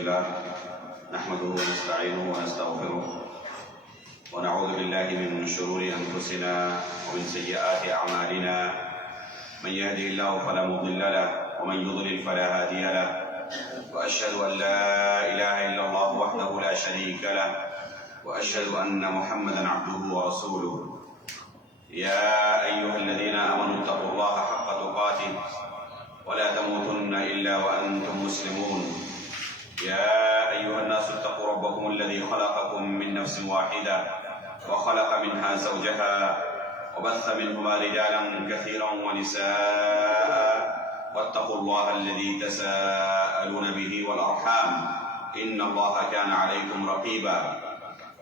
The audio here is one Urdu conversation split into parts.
لله نحمده ونستعينه ونستغفره ونعوذ بالله من شرور أنفسنا ومن سيئات أعمالنا من يهده الله فلا مضل له ومن يضلل فلا هادي له وأشهد أن لا إله إلا الله وحده لا شريك له وأشهد أن محمدا عبده ورسوله يا أيها الذين آمنوا اتقوا الله حق تقاته ولا تموتن إلا وأنتم مسلمون يا أيها الناس اتقوا ربكم الذي خلقكم من نفس واحدة وخلق منها زوجها وبث منهما رجالا كثيرا ونساء واتقوا الله الذي تساءلون به والأرحام إن الله كان عليكم رقيبا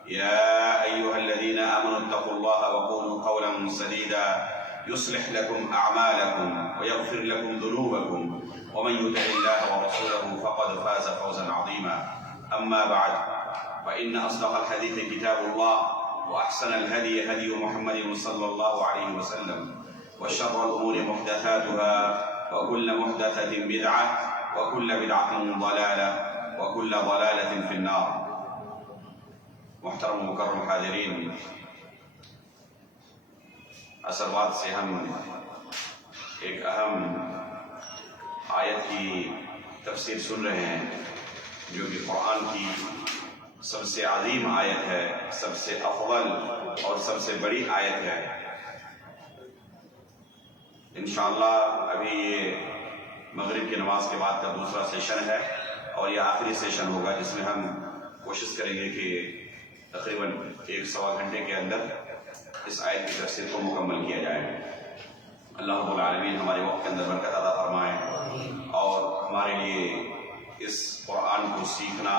يا أيها الذين آمنوا اتقوا الله وقولوا قولا سديدا يصلح لكم أعمالكم ويغفر لكم ذنوبكم ومن يطع الله ورسوله فقد فاز فوزا عظيما أما بعد فإن أصدق الحديث كتاب الله وأحسن الهدي هدي محمد صلى الله عليه وسلم وشر الأمور محدثاتها وكل محدثة بدعة وكل بدعة ضلالة وكل ضلالة في النار. محترم مکرم حاضرین، اصل بات سے ہم ایک اہم آیت کی تفسیر سن رہے ہیں جو کہ قرآن کی سب سے عظیم آیت ہے، سب سے افضل اور سب سے بڑی آیت ہے. انشاءاللہ ابھی یہ مغرب کی نماز کے بعد کا دوسرا سیشن ہے اور یہ آخری سیشن ہوگا جس میں ہم کوشش کریں گے کہ تقریباً 1-1.25 گھنٹے کے اندر اس آیت کی تفسیر کو مکمل کیا جائے. اللہ رب العالمین ہمارے وقت کے اندر برکت عطا فرمائے اور ہمارے لیے اس قرآن کو سیکھنا،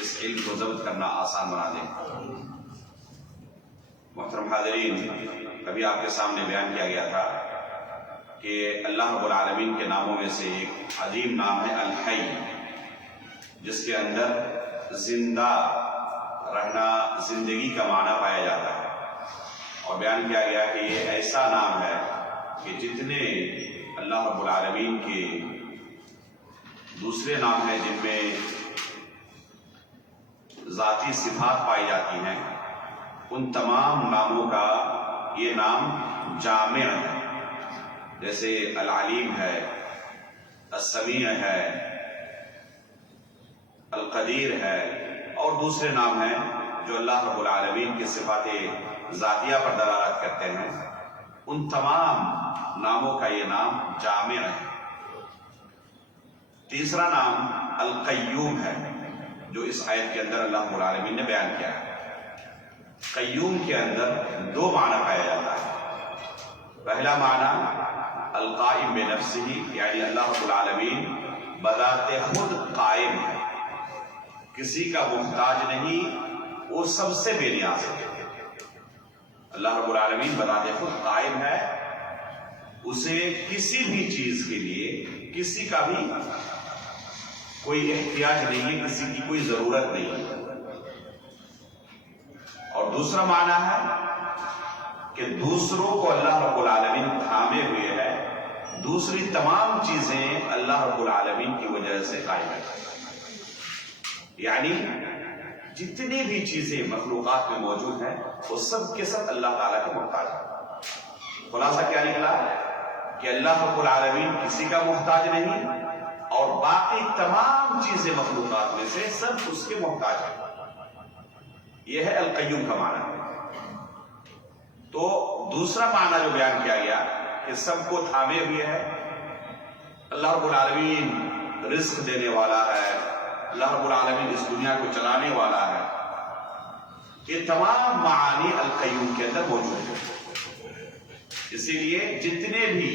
اس علم کو ضبط کرنا آسان بنا دے. محترم حاضرین، ابھی آپ کے سامنے بیان کیا گیا تھا کہ اللہ رب العالمین کے ناموں میں سے ایک عظیم نام ہے الحی، جس کے اندر زندہ رہنا، زندگی کا معنی پایا جاتا ہے. اور بیان کیا گیا کہ یہ ایسا نام ہے کہ جتنے اللہ رب العالمین کے دوسرے نام ہیں جن میں ذاتی صفات پائی جاتی ہیں، ان تمام ناموں کا یہ نام جامع ہے. جیسے العلیم ہے، السمیع ہے، القدیر ہے، اور دوسرے نام ہیں جو اللہ رب العالمین کی صفات ذاتیہ پر دلالت کرتے ہیں. ان تمام ناموں کا یہ نام جامع ہے. تیسرا نام القیوم ہے جو اس آیت کے اندر اللہ رب العالمین نے بیان کیا ہے. قیوم کے اندر 2 معنی پایا جاتا ہے. پہلا معنی القائم بنفسہ، یعنی اللہ رب العالمین بذات خود قائم ہے، کسی کا محتاج نہیں، وہ سب سے بے نیاز ہے. اللہ رب العالمین بذات خود قائم ہے، اسے کسی بھی چیز کے لیے کسی کا بھی کوئی احتیاج نہیں ہے، کسی کی کوئی ضرورت نہیں ہے. اور دوسرا معنی ہے کہ دوسروں کو اللہ رب العالمین تھامے ہوئے ہے، دوسری تمام چیزیں اللہ رب العالمین کی وجہ سے قائم ہے. یعنی جتنی بھی چیزیں مخلوقات میں موجود ہیں وہ سب کے سب اللہ تعالیٰ کے محتاج ہیں. خلاصہ کیا نکلا کہ اللہ رب العالمین کسی کا محتاج نہیں اور باقی تمام چیزیں مخلوقات میں سے سب اس کے محتاج ہیں. یہ ہے القیوم کا معنی. تو دوسرا معنی جو بیان کیا گیا کہ سب کو تھامے ہوئے ہے، اللہ رب العالمین رزق دینے والا ہے، اللہ رب العالمین اس دنیا کو چلانے والا ہے. یہ تمام معانی القیوم کے اندر موجود ہیں. اسی لیے جتنے بھی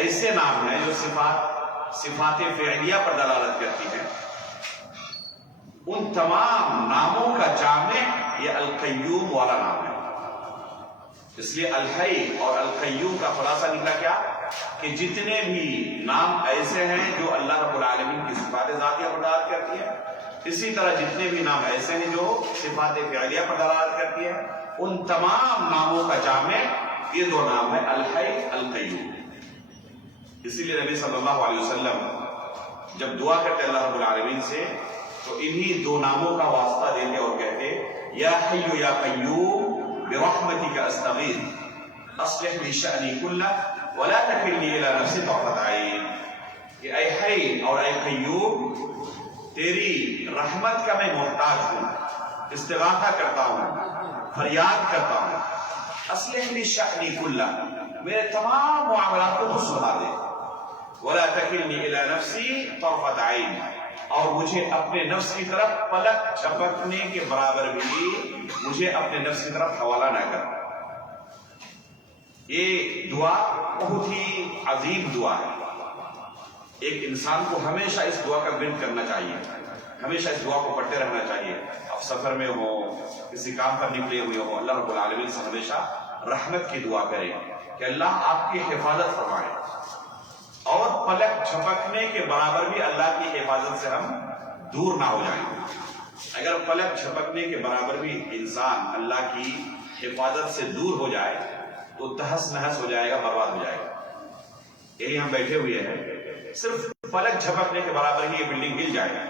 ایسے نام ہیں جو صفات فعلیہ پر دلالت کرتی ہیں، ان تمام ناموں کا جامع یہ القیوم والا نام ہے. اس لیے الحی اور القیوم کا خلاصہ نکلا کیا کہ جتنے بھی نام ایسے ہیں جو اللہ رب العالمین کی صفات ذاتیہ پر دلالت کرتی ہیں، اسی طرح جتنے بھی نام ایسے ہیں جو صفات فعلیہ پر دلالت کرتی ہیں، ان تمام ناموں کا جامع یہ 2 نام ہے الحی، القیوم. اسی لیے نبی صلی اللہ علیہ وسلم جب دعا کرتے اللہ رب العالمین سے تو انہی دو ناموں کا واسطہ دیتے اور کہتے یا حی یا قیوم برحمتک استغیث اصلح لی شأنی کلہ ولا تکلنی الی نفسی طرفۃ عین، کہ اے حی اور اے قیوم تیری رحمت کا میں محتاج ہوں، استغاثہ کرتا ہوں، فریاد کرتا ہوں، اصلح لی شأنی کلہ میرے تمام معاملات کو سدھار دے، ولا تکلنی الی نفسی طرفۃ عین، اور مجھے اپنے نفس کی طرف پلک جھپکنے کے برابر بھی مجھے اپنے نفس کی طرف حوالہ نہ کر۔ یہ دعا بہت ہی عظیم دعا ہے، ایک انسان کو ہمیشہ اس دعا کا ورد کرنا چاہیے، ہمیشہ اس دعا کو پڑھتے رہنا چاہیے۔ آپ سفر میں ہو، کسی کام پر نکلے ہوئے ہو، اللہ رب العالمین سے ہمیشہ رحمت کی دعا کریں کہ اللہ آپ کی حفاظت فرمائے، اور پلک جھپکنے کے برابر بھی اللہ کی حفاظت سے ہم دور نہ ہو جائیں۔ اگر پلک جھپکنے کے برابر بھی انسان اللہ کی حفاظت سے دور ہو جائے تو تہس نہس ہو جائے گا، برباد ہو جائے گا۔ یہی ہم بیٹھے ہوئے ہیں، صرف پلک جھپکنے کے برابر ہی یہ بلڈنگ ہل جائے گا،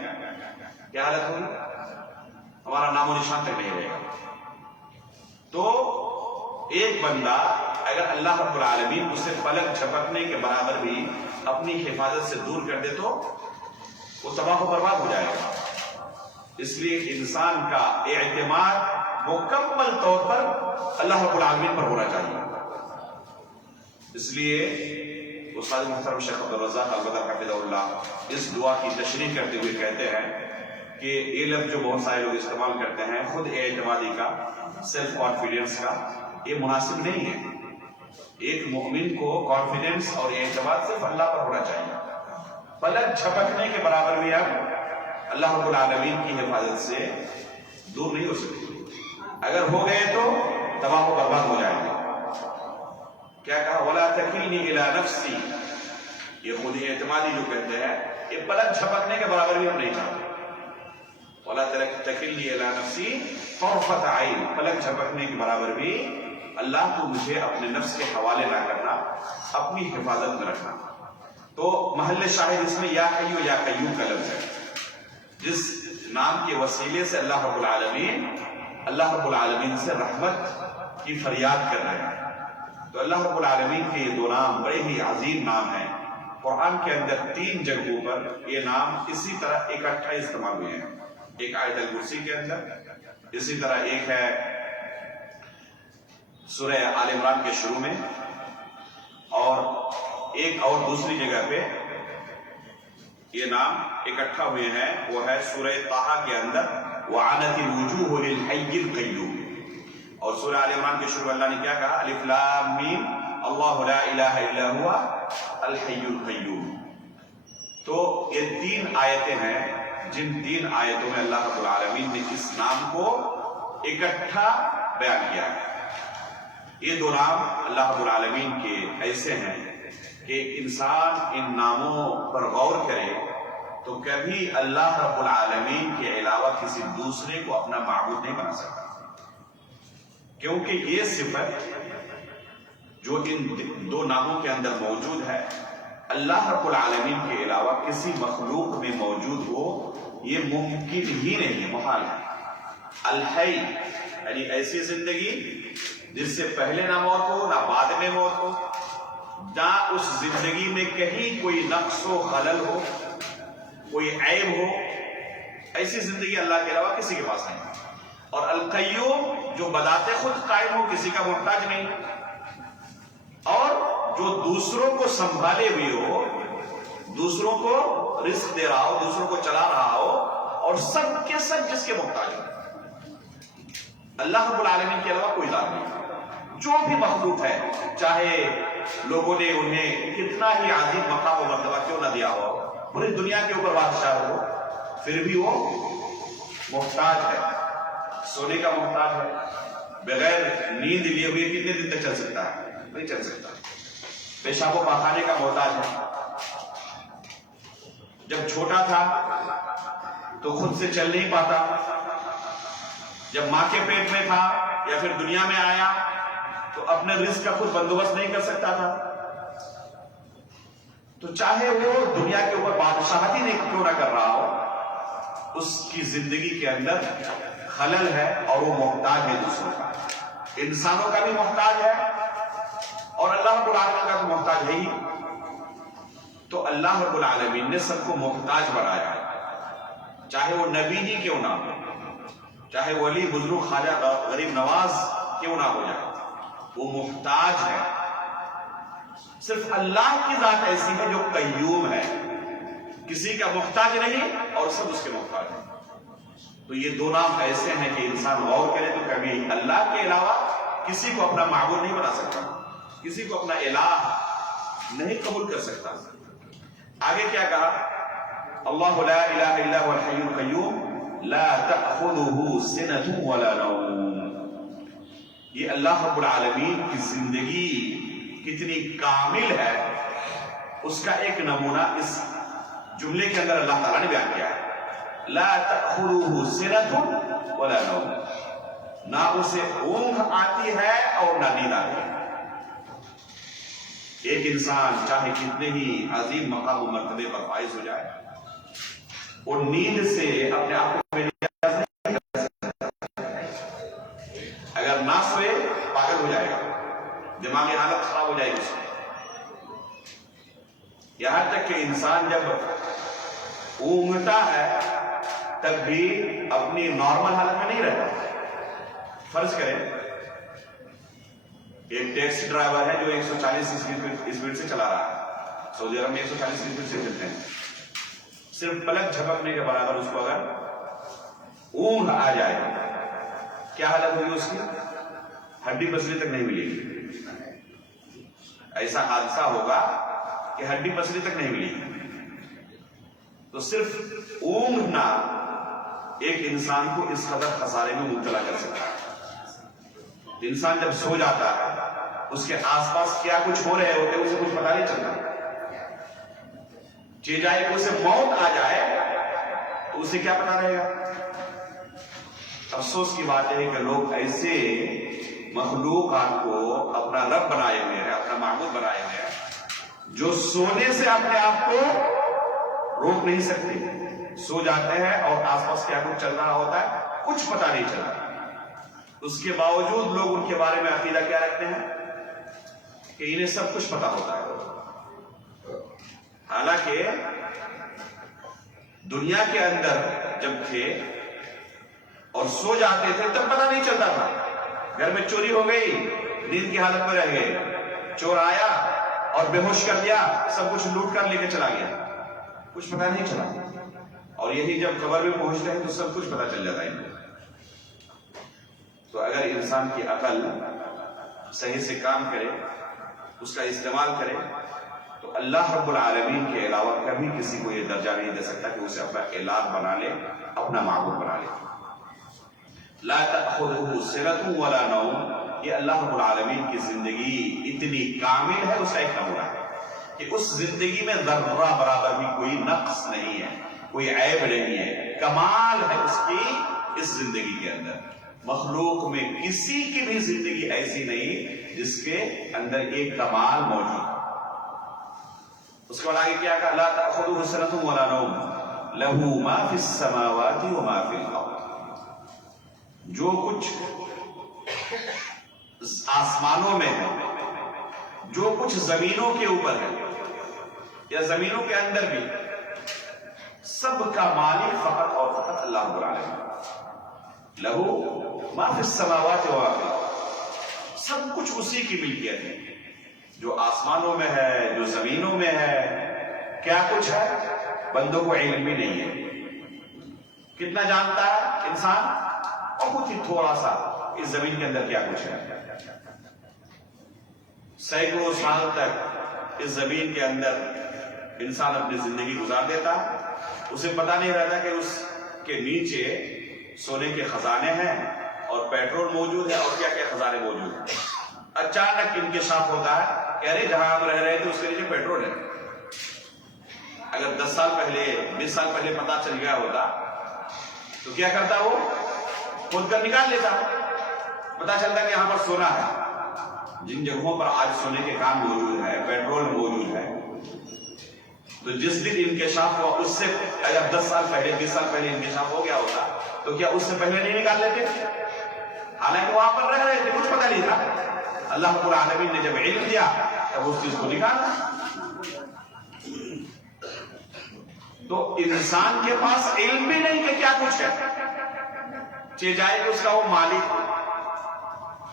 کیا حالت ہوگی؟ ہمارا نام و نشان تک نہیں رہے گا۔ تو ایک بندہ اگر اللہ رب العالمین اسے پلک جھپکنے کے برابر بھی اپنی حفاظت سے دور کر دے تو وہ تباہ و برباد ہو جائے گا۔ اس لیے انسان کا اعتماد مکمل طور پر اللہ رب العالمین پر ہونا چاہیے۔ اس لیے استاد محترم شیخ عبدالرزاق البدر حفظہ اللہ اس دعا کی تشریح کرتے ہوئے کہتے ہیں کہ یہ لفظ جو بہت سارے لوگ استعمال کرتے ہیں خود اعتمادی کا، سیلف کانفیڈنس کا، یہ مناسب نہیں ہے۔ ایک مومن کو کانفیڈنس اور اعتماد صرف اللہ پر ہونا چاہیے، پلک جھپکنے کے برابر بھی ہم اللہ رب العالمین کی حفاظت سے دور نہیں ہو سکتے، اگر ہو گئے تو تباہ و برباد ہو جائیں گے۔ کیا کہا؟ ولا تکلنی الی نفسی، یہ خود اعتمادی جو کہتے ہیں یہ پلک جھپکنے کے برابر بھی ہم نہیں چاہتے۔ ولا تکلنی الی نفسی طرفۃ عین، پلک جھپکنے کے برابر بھی اللہ کو مجھے اپنے نفس کے حوالے نہ کرنا، اپنی حفاظت میں رکھنا۔ تو محل شاہد اس میں یا حی یا قیوم کا لفظ ہے، جس نام کے وسیلے سے اللہ رب العالمین سے رحمت کی فریاد کر رہے ہیں۔ تو اللہ رب العالمین کے یہ دو نام بڑے ہی عظیم نام ہیں۔ قرآن کے اندر 3 جگہوں پر یہ نام اسی طرح اکٹھا استعمال ہوئے ہیں، ایک آیت الکرسی کے اندر، اسی طرح ایک ہے سورہ آل عمران کے شروع میں، اور ایک اور دوسری جگہ پہ یہ نام اکٹھا ہوئے ہیں، وہ ہے سورہ طٰہٰ کے اندر وَعَنَتِ الْوُجُوهُ لِلْحَيِّ الْقَيُّومِ، اور سورہ آل عمران کے شروع اللہ نے کیا کہا؟ الف لام میم اللہ لا الہ الا ہوا الحی القیوم۔ تو یہ 3 آیتیں ہیں جن 3 آیتوں میں اللہ رب العالمین نے اس نام کو اکٹھا بیان کیا ہے۔ یہ 2 نام اللہ رب العالمین کے ایسے ہیں کہ انسان ان ناموں پر غور کرے تو کبھی اللہ رب العالمین کے علاوہ کسی دوسرے کو اپنا معبود نہیں بنا سکتا، کیونکہ یہ صفت جو ان 2 ناموں کے اندر موجود ہے اللہ رب العالمین کے علاوہ کسی مخلوق میں موجود ہو یہ ممکن ہی نہیں ہے، محال ہے۔ الحی یعنی ایسی زندگی جس سے پہلے نہ موت ہو نہ بعد میں موت ہو، نہ اس زندگی میں کہیں کوئی نقص و خلل ہو، کوئی عیب ہو، ایسی زندگی اللہ کے علاوہ کسی کے پاس نہیں۔ اور القیوم جو بذات خود قائم ہو، کسی کا محتاج نہیں، اور جو دوسروں کو سنبھالے ہوئے ہو، دوسروں کو رزق دے رہا ہو، دوسروں کو چلا رہا ہو، اور سب کے سب جس کے محتاج ہو۔ اللہ رب العالمین کے علاوہ کوئی ذات نہیں۔ جو بھی مخلوق ہے، چاہے لوگوں نے انہیں کتنا ہی عظیم مقام و مرتبہ کیوں نہ دیا ہو، پوری دنیا کے اوپر بادشاہ ہو، پھر بھی وہ محتاج ہے، سونے کا محتاج ہے، بغیر نیند لیے ہوئے کتنے دن تک چل سکتا ہے؟ نہیں چل سکتا۔ پیشاب و پاخانے کا محتاج ہے، جب چھوٹا تھا تو خود سے چل نہیں پاتا، جب ماں کے پیٹ میں تھا یا پھر دنیا میں آیا تو اپنے رزق کا خود بندوبست نہیں کر سکتا تھا۔ تو چاہے وہ دنیا کے اوپر بادشاہتی نہیں کیوں نہ کر رہا ہو، اس کی زندگی کے اندر خلل ہے اور وہ محتاج ہے دوسروں کا، انسانوں کا بھی محتاج ہے اور اللہ رب العالمین کا بھی محتاج ہے ہی۔ تو اللہ رب العالمین نے سب کو محتاج بنایا ہے، چاہے وہ نبی ہی کیوں نہ ہو، چاہے ولی بزرگ خواجہ غریب نواز کیوں نہ ہو جائے، وہ محتاج ہے۔ صرف اللہ کی ذات ایسی ہے جو قیوم ہے، کسی کا محتاج نہیں اور سب اس کے محتاج ہیں۔ تو یہ دو نام ایسے ہیں کہ انسان غور کرے تو کبھی اللہ کے علاوہ کسی کو اپنا معبود نہیں بنا سکتا، کسی کو اپنا الہ نہیں قبول کر سکتا۔ آگے کیا کہا؟ اللہ لا الہ الا هو الحی القیوم لا تأخذه سنة ولا نوم۔ یہ اللہ رب العالمین کی زندگی کتنی کامل ہے، اس کا ایک نمونہ اس جملے کے اندر اللہ تعالیٰ نے بیان کیا ہے، لا تأخذه سنة ولا نوم، نہ اسے اونگ آتی ہے اور نہ نیند آتی ہے۔ ایک انسان چاہے کتنے ہی عظیم مقام و مرتبے پر فائز ہو جائے، وہ نیند سے اپنے آپ کو نیاز نہیں کر سکتا۔ اگر نہ سوئے پاگل ہو جائے گا، دماغی حالت خراب ہو جائے گی اس میں۔ یہاں تک کہ انسان جب اونگتا ہے تب بھی اپنی نارمل حالت میں نہیں رہتا۔ فرض کریں ایک ٹیکسی ڈرائیور ہے جو 140 اسپیڈ سے چلا رہا ہے، سعودی عرب میں 140 اسپیڈ سے چلتے ہیں، صرف پلک جھپکنے کے برابر اس کو اگر اونگ آ جائے کیا حالت ہوگی اس کی؟ ہڈی پسلی تک نہیں ملے گی۔ ایسا حادثہ ہوگا کہ ہڈی پسلی تک نہیں ملے گی۔ تو صرف اونگنا ایک انسان کو اس قدر خسارے میں مبتلا کر سکتا ہے۔ انسان جب سو جاتا ہے اس کے آس پاس کیا کچھ ہو رہے ہوتے اسے کچھ پتا نہیں چلتا، جائے کہ اسے موت آ جائے تو اسے کیا پتا رہے گا؟ افسوس کی بات ہے کہ لوگ ایسے مخلوقات کو اپنا رب بنائے ہوئے ہیں، اپنا معبود بنائے ہوئے ہیں، جو سونے سے اپنے آپ کو روک نہیں سکتے، سو جاتے ہیں اور آس پاس کیا کچھ چل رہا ہوتا ہے کچھ پتا نہیں چلتا۔ اس کے باوجود لوگ ان کے بارے میں عقیدہ کیا رکھتے ہیں کہ انہیں سب کچھ پتا ہوتا ہے، حالانکہ دنیا کے اندر جب تھے اور سو جاتے تھے تب پتا نہیں چلتا تھا، گھر میں چوری ہو گئی نیند کی حالت میں رہ گئے، چور آیا اور بے ہوش کر دیا، سب کچھ لوٹ کر لے کے چلا گیا، کچھ پتا نہیں چلا۔ اور یہی جب قبر میں پہنچتے ہیں تو سب کچھ پتا چل جاتا ہے ان کو۔ تو اگر انسان کی عقل صحیح سے کام کرے، اس کا استعمال کرے، تو اللہ رب العالمین کے علاوہ کبھی کسی کو یہ درجہ نہیں دے سکتا کہ اسے اپنا الہ بنا لے، اپنا معبود بنا لے۔ لا تأخذه سنة ولا نوم، یہ اللہ رب العالمین کی زندگی اتنی کامل ہے، اس کا ایک نمونہ ہے کہ اس زندگی میں ذرہ برابر بھی کوئی نقص نہیں ہے، کوئی عیب نہیں ہے، کمال ہے اس کی اس زندگی کے اندر۔ مخلوق میں کسی کی بھی زندگی ایسی نہیں جس کے اندر ایک کمال موجود۔ اس کے بعد آگے کیا کہا؟ لا تأخذه سنة ولا نوم له ما في السماوات وما في الارض، جو کچھ آسمانوں میں ہے، جو کچھ زمینوں کے اوپر ہے یا زمینوں کے اندر بھی، سب کا مالک فقط اور فقط اللہ رب العالمین۔ لہو ما فی السماوات وما فی الارض، سب کچھ اسی کی ملکیت ہے، جو آسمانوں میں ہے، جو زمینوں میں ہے، کیا کچھ ہے بندوں کو علم بھی نہیں ہے۔ کتنا جانتا ہے انسان؟ بہت ہی تھوڑا سا، اس زمین کے اندر کیا کچھ ہے۔ سینکڑوں سال تک اس زمین کے اندر انسان اپنی زندگی گزار دیتا ہے، اسے پتا نہیں رہتا کہ اس کے نیچے سونے کے خزانے ہیں اور پیٹرول موجود ہے اور کیا کیا خزانے موجود ہیں۔ اچانک انکشاف ہوتا ہے کہ ارے جہاں ہم رہ رہے تھے اس کے نیچے پیٹرول ہے۔ اگر 10 سال پہلے 20 سال پہلے پتا چل گیا ہوتا تو کیا کرتا؟ وہ کھود کر نکال لیتا، پتا چلتا کہ یہاں پر سونا ہے۔ جن جگہوں پر آج سونے کے کام موجود ہے، پیٹرول موجود ہے، تو جس دن انکشاف ہوا اس سے اگر 10 سال پہلے 20 سال پہلے انکشاف ہو گیا ہوتا تو کیا اس سے پہلے نہیں نکال لیتے؟ حالانکہ وہاں پر رہ رہے تھے، کچھ پتہ نہیں تھا۔ اللہ رب العالمین نے جب علم دیا تب اس چیز کو نکالا۔ تو انسان کے پاس علم بھی نہیں کہ کیا کچھ ہے، چاہے جائے کہ اس کا وہ مالک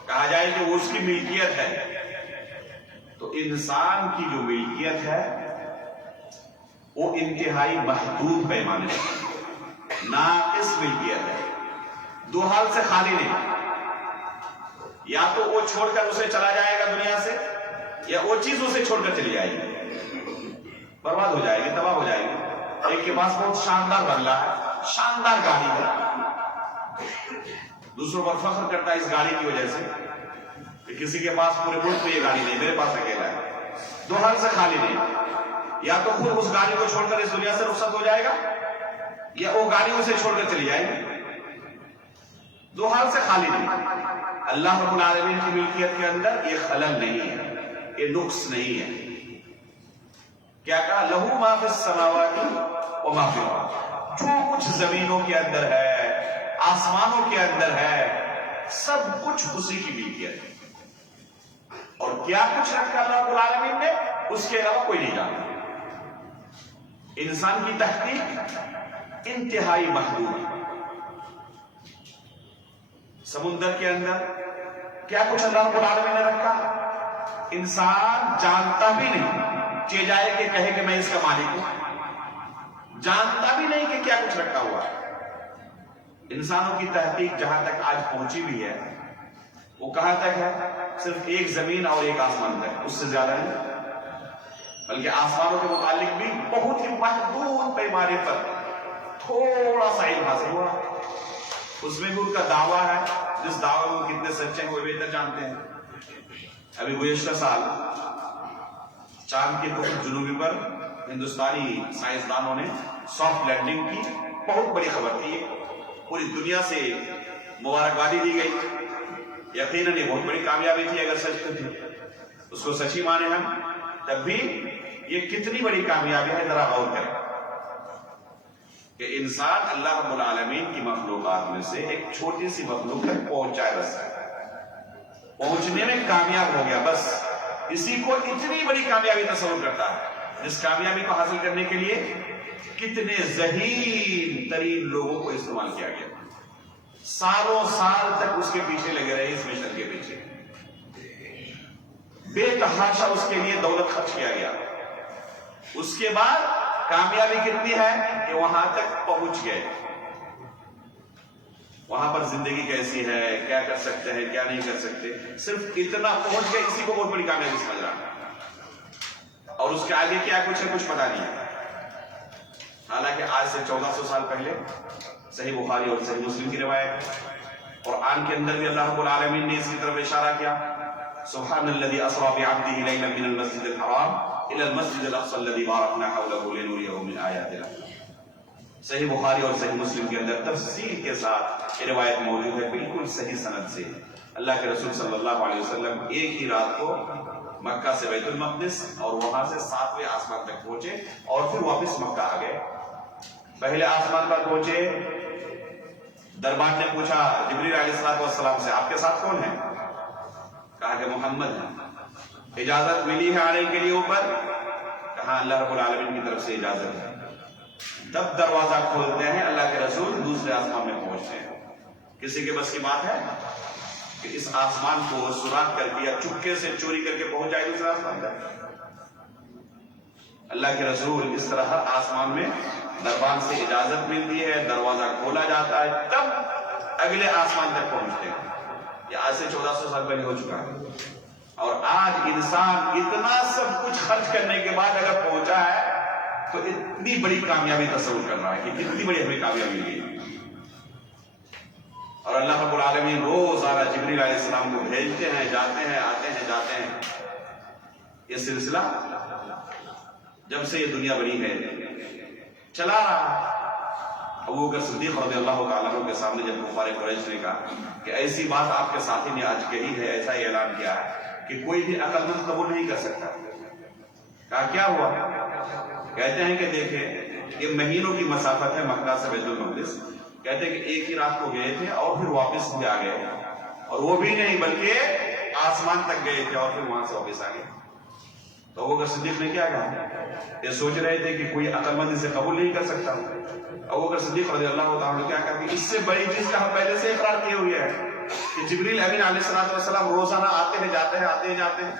کہا جائے کہ وہ اس کی ملکیت ہے، تو انسان کی جو ملکیت ہے وہ انتہائی محدود پیمانے میں ناقص ملکیت ہے، دو حال سے خالی نہیں۔ یا تو وہ چھوڑ کر اسے چلا جائے گا دنیا سے، یا وہ چیز اسے چھوڑ کر چلی جائے گی، برباد ہو جائے گی، تباہ ہو جائے گی۔ ایک کے پاس بہت شاندار بنگلہ ہے، شاندار گاڑی ہے، دوسروں پر فخر کرتا ہے اس گاڑی کی وجہ سے کہ کسی کے پاس پورے ملک میں یہ گاڑی نہیں، میرے پاس اکیلا ہے۔ دو حال سے خالی نہیں، یا تو خود اس گاڑی کو چھوڑ کر اس دنیا سے رخصت ہو جائے گا، یا وہ گاڑی اسے چھوڑ کر چلی جائے گی، دو حال سے خالی نہیں۔ اللہ رب العالمین کی ملکیت کے اندر یہ خلل نہیں ہے، یہ نقص نہیں ہے۔ کیا کہا؟ لہو ما فی السماوات و ما فی الارض، جو کچھ زمینوں کے اندر ہے، آسمانوں کے اندر ہے، سب کچھ اسی کی ملکیت ہے۔ اور کیا کچھ رکھا اللہ رب العالمین نے، اس کے علاوہ کوئی نہیں جانتا۔ انسان کی تحقیق انتہائی محدود ہے۔ سمندر کے اندر کیا کچھ اللہ رب العالمین نے رکھا، انسان جانتا بھی نہیں، چاہے جائے کہ کہے کہ میں اس کا مالک ہوں، جانتا بھی نہیں کہ کیا کچھ رکھا ہوا ہے۔ انسانوں کی تحقیق جہاں تک آج پہنچی بھی ہے وہ کہاں تک ہے؟ صرف ایک زمین اور ایک آسمان تک، اس سے زیادہ نہیں۔ بلکہ آسمانوں کے متعلق بھی بہت ہی محدود پیمانے پر تھوڑا سا علم حاصل ہوا، اس میں بھی ان کا دعویٰ ہے، جس دعوے میں کتنے سچے ہیں وہ بہتر جانتے ہیں۔ ابھی گزشتہ سال چاند کے قطب جنوبی پر ہندوستانی سائنسدانوں نے سافٹ لینڈنگ کی، بہت بڑی خبر تھی، پوری دنیا سے مبارکبادی دی گئی۔ یقیناً یہ بہت بڑی کامیابی تھی اگر سچ تھی، اس کو سچی مانے ہم، تب بھی یہ کتنی بڑی کامیابی ہے ذرا غور کریں کہ انسان اللہ رب العالمین کی مخلوقات میں سے ایک چھوٹی سی مخلوق تک پہنچائے، بس پہنچنے میں کامیاب ہو گیا، بس اسی کو اتنی بڑی کامیابی تصور کرتا ہے، جس کامیابی کو حاصل کرنے کے لیے کتنے ذہین ترین لوگوں کو استعمال کیا گیا، سالوں سال تک اس کے پیچھے لگے رہے، اس مشن کے پیچھے بے تحاشا اس کے لیے دولت خرچ کیا گیا۔ اس کے بعد کامیابی کتنی ہے کہ وہاں تک پہنچ گئے، وہاں پر زندگی کیسی ہے، کیا کر سکتے ہیں، کیا نہیں کر سکتے، صرف اتنا پہنچ گئے، اسی کو بہت بڑی کامیابی سمجھ رہا، اور اس کے آگے کیا کچھ ہے کچھ پتا نہیں ہے۔ حالانکہ آج سے 1400 سال پہلے صحیح بخاری اور صحیح مسلم کی روایت، قرآن کے اندر بھی اللہ رب العالمین نے اس کی طرف اشارہ کیا، سبحان الذي اسرى بعبده ليلا من المسجد الحرام الى المسجد الاقصى الذي باركنا حوله لنريه من آياتنا۔ صحیح بخاری اور صحیح مسلم کے اندر تفصیل کے ساتھ یہ روایت موجود ہے، بالکل صحیح سند سے۔ اللہ کے رسول صلی اللہ علیہ وسلم ایک ہی رات کو مکہ سے بیت المقدس اور وہاں سے 7ویں آسمان تک پہنچے اور پھر واپس مکہ آ گئے۔ پہلے آسمان پر پہنچے، دربار نے پوچھا جبریل علیہ السلام سے، آپ کے ساتھ کون ہے؟ کہا کہ محمد ہے۔ اجازت ملی ہے آنے کے لیے اوپر؟ کہا اللہ رب العالمین کی طرف سے اجازت ہے۔ تب دروازہ کھولتے ہیں، اللہ کے رسول دوسرے آسمان میں پہنچتے ہیں۔ کسی کے بس کی بات ہے کہ اس آسمان کو سوراخ کر کے یا چپکے سے چوری کر کے پہنچ جائے دوسرے آسمان تک؟ اللہ کے رسول اس طرح ہر آسمان میں دربان سے اجازت ملتی ہے، دروازہ کھولا جاتا ہے، تب اگلے آسمان تک پہنچتے ہیں۔ یہ آج سے 1400 سال پہلے ہو چکا ہے، اور آج انسان اتنا سب کچھ خرچ کرنے کے بعد اگر پہنچا ہے تو اتنی بڑی کامیابی تصور کر رہا ہے کہ کتنی بڑی ہمیں کامیابی ملی۔ اور اللہ رب العالمین روزانہ جبریل علیہ السلام کو بھیجتے ہیں، جاتے ہیں، آتے ہیں، جاتے ہیں۔ یہ سلسلہ جب سے یہ دنیا بنی ہے چلا رہا۔ ابوبکر صدیق رضی اللہ تعالیٰ عنہ کے سامنے جب کفار قریش نے کہا کہ ایسی بات آپ کے ساتھی نے آج کہی ہے، ایسا ہی اعلان کیا ہے کہ کوئی بھی عقل مند قبول نہیں کر سکتا، کہا کیا ہوا؟ کہتے ہیں کہ دیکھیں یہ مہینوں کی مسافت ہے مکہ سے بیت المقدس، کہتے ہیں کہ ایک ہی رات کو گئے تھے اور پھر واپس بھی آ گئے، اور وہ بھی نہیں بلکہ آسمان تک گئے تھے اور پھر وہاں سے واپس آ گئے۔ تو ابو بکر صدیق نے کیا کہا؟ یہ سوچ رہے تھے کہ کوئی عقل مند اسے قبول نہیں کر سکتا۔ ابو بکر صدیق رضی اللہ تعالیٰ عنہ کیا کہا کہ اس سے بڑی چیز کا ہم پہلے سے اقرار کیے ہوئے ہیں کہ جبریل امین علیہ السلام روزانہ آتے ہیں جاتے ہیں آتے ہیں جاتے ہیں،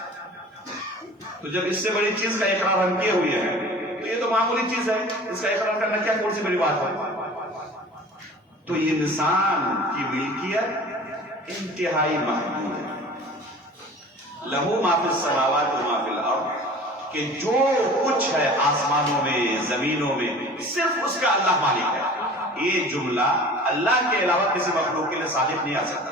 تو جب اس سے بڑی چیز کا اقرار ہم کیے ہوئے ہیں تو یہ تو معمولی چیز ہے، اس کا اقرار کرنا کیا کون سی بڑی بات ہے؟ تو یہ انسان کی ملکیت انتہائی محدود ہے۔ لہو ما فی السماوات و ما فی الارض، کہ جو کچھ ہے آسمانوں میں زمینوں میں صرف اس کا اللہ مالک ہے۔ یہ جملہ اللہ کے علاوہ کسی مخلوق کے لیے صادق نہیں آ سکتا۔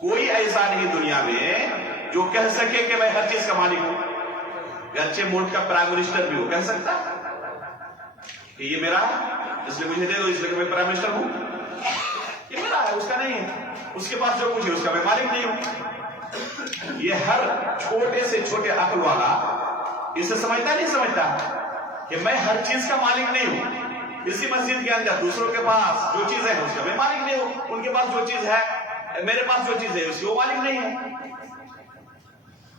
کوئی ایسا نہیں دنیا میں جو کہہ سکے کہ میں ہر چیز کا مالک ہوں، اچھے ملک کا پرائم منسٹر بھی ہو کہہ سکتا کہ یہ میرا ہے اس لیے مجھے دے دو، اس لیے کہ میں پرائم منسٹر ہوں، یہ میرا ہے اس کا نہیں ہے، اس کے پاس جو کچھ ہے اس کا میں مالک نہیں ہوں۔ یہ ہر چھوٹے سے چھوٹے عقل والا اسے سمجھتا نہیں سمجھتا کہ میں ہر چیز کا مالک نہیں ہوں۔ اسی مسجد کے اندر دوسروں کے پاس جو چیز ہے اس کا میں مالک نہیں ہوں، ان کے پاس جو چیز ہے میرے پاس جو چیز ہے اس کی وہ مالک نہیں ہے۔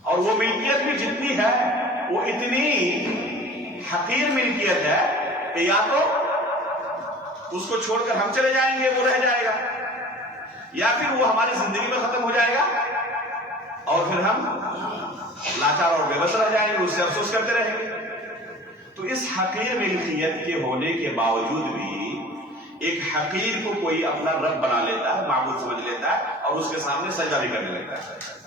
اور وہ ملکیت بھی جتنی ہے وہ اتنی حقیر ملکیت ہے کہ یا تو اس کو چھوڑ کر ہم چلے جائیں گے وہ رہ جائے گا، یا پھر وہ ہماری زندگی میں ختم ہو جائے گا اور پھر ہم لاچار اور بے بس رہ جائیں گے، اس سے افسوس کرتے رہیں گے۔ تو اس حقیر ملکیت کے ہونے کے باوجود بھی ایک حقیر کو کوئی اپنا رب بنا لیتا ہے، معبود سمجھ لیتا ہے اور اس کے سامنے سجدہ بھی کرنے لگتا ہے۔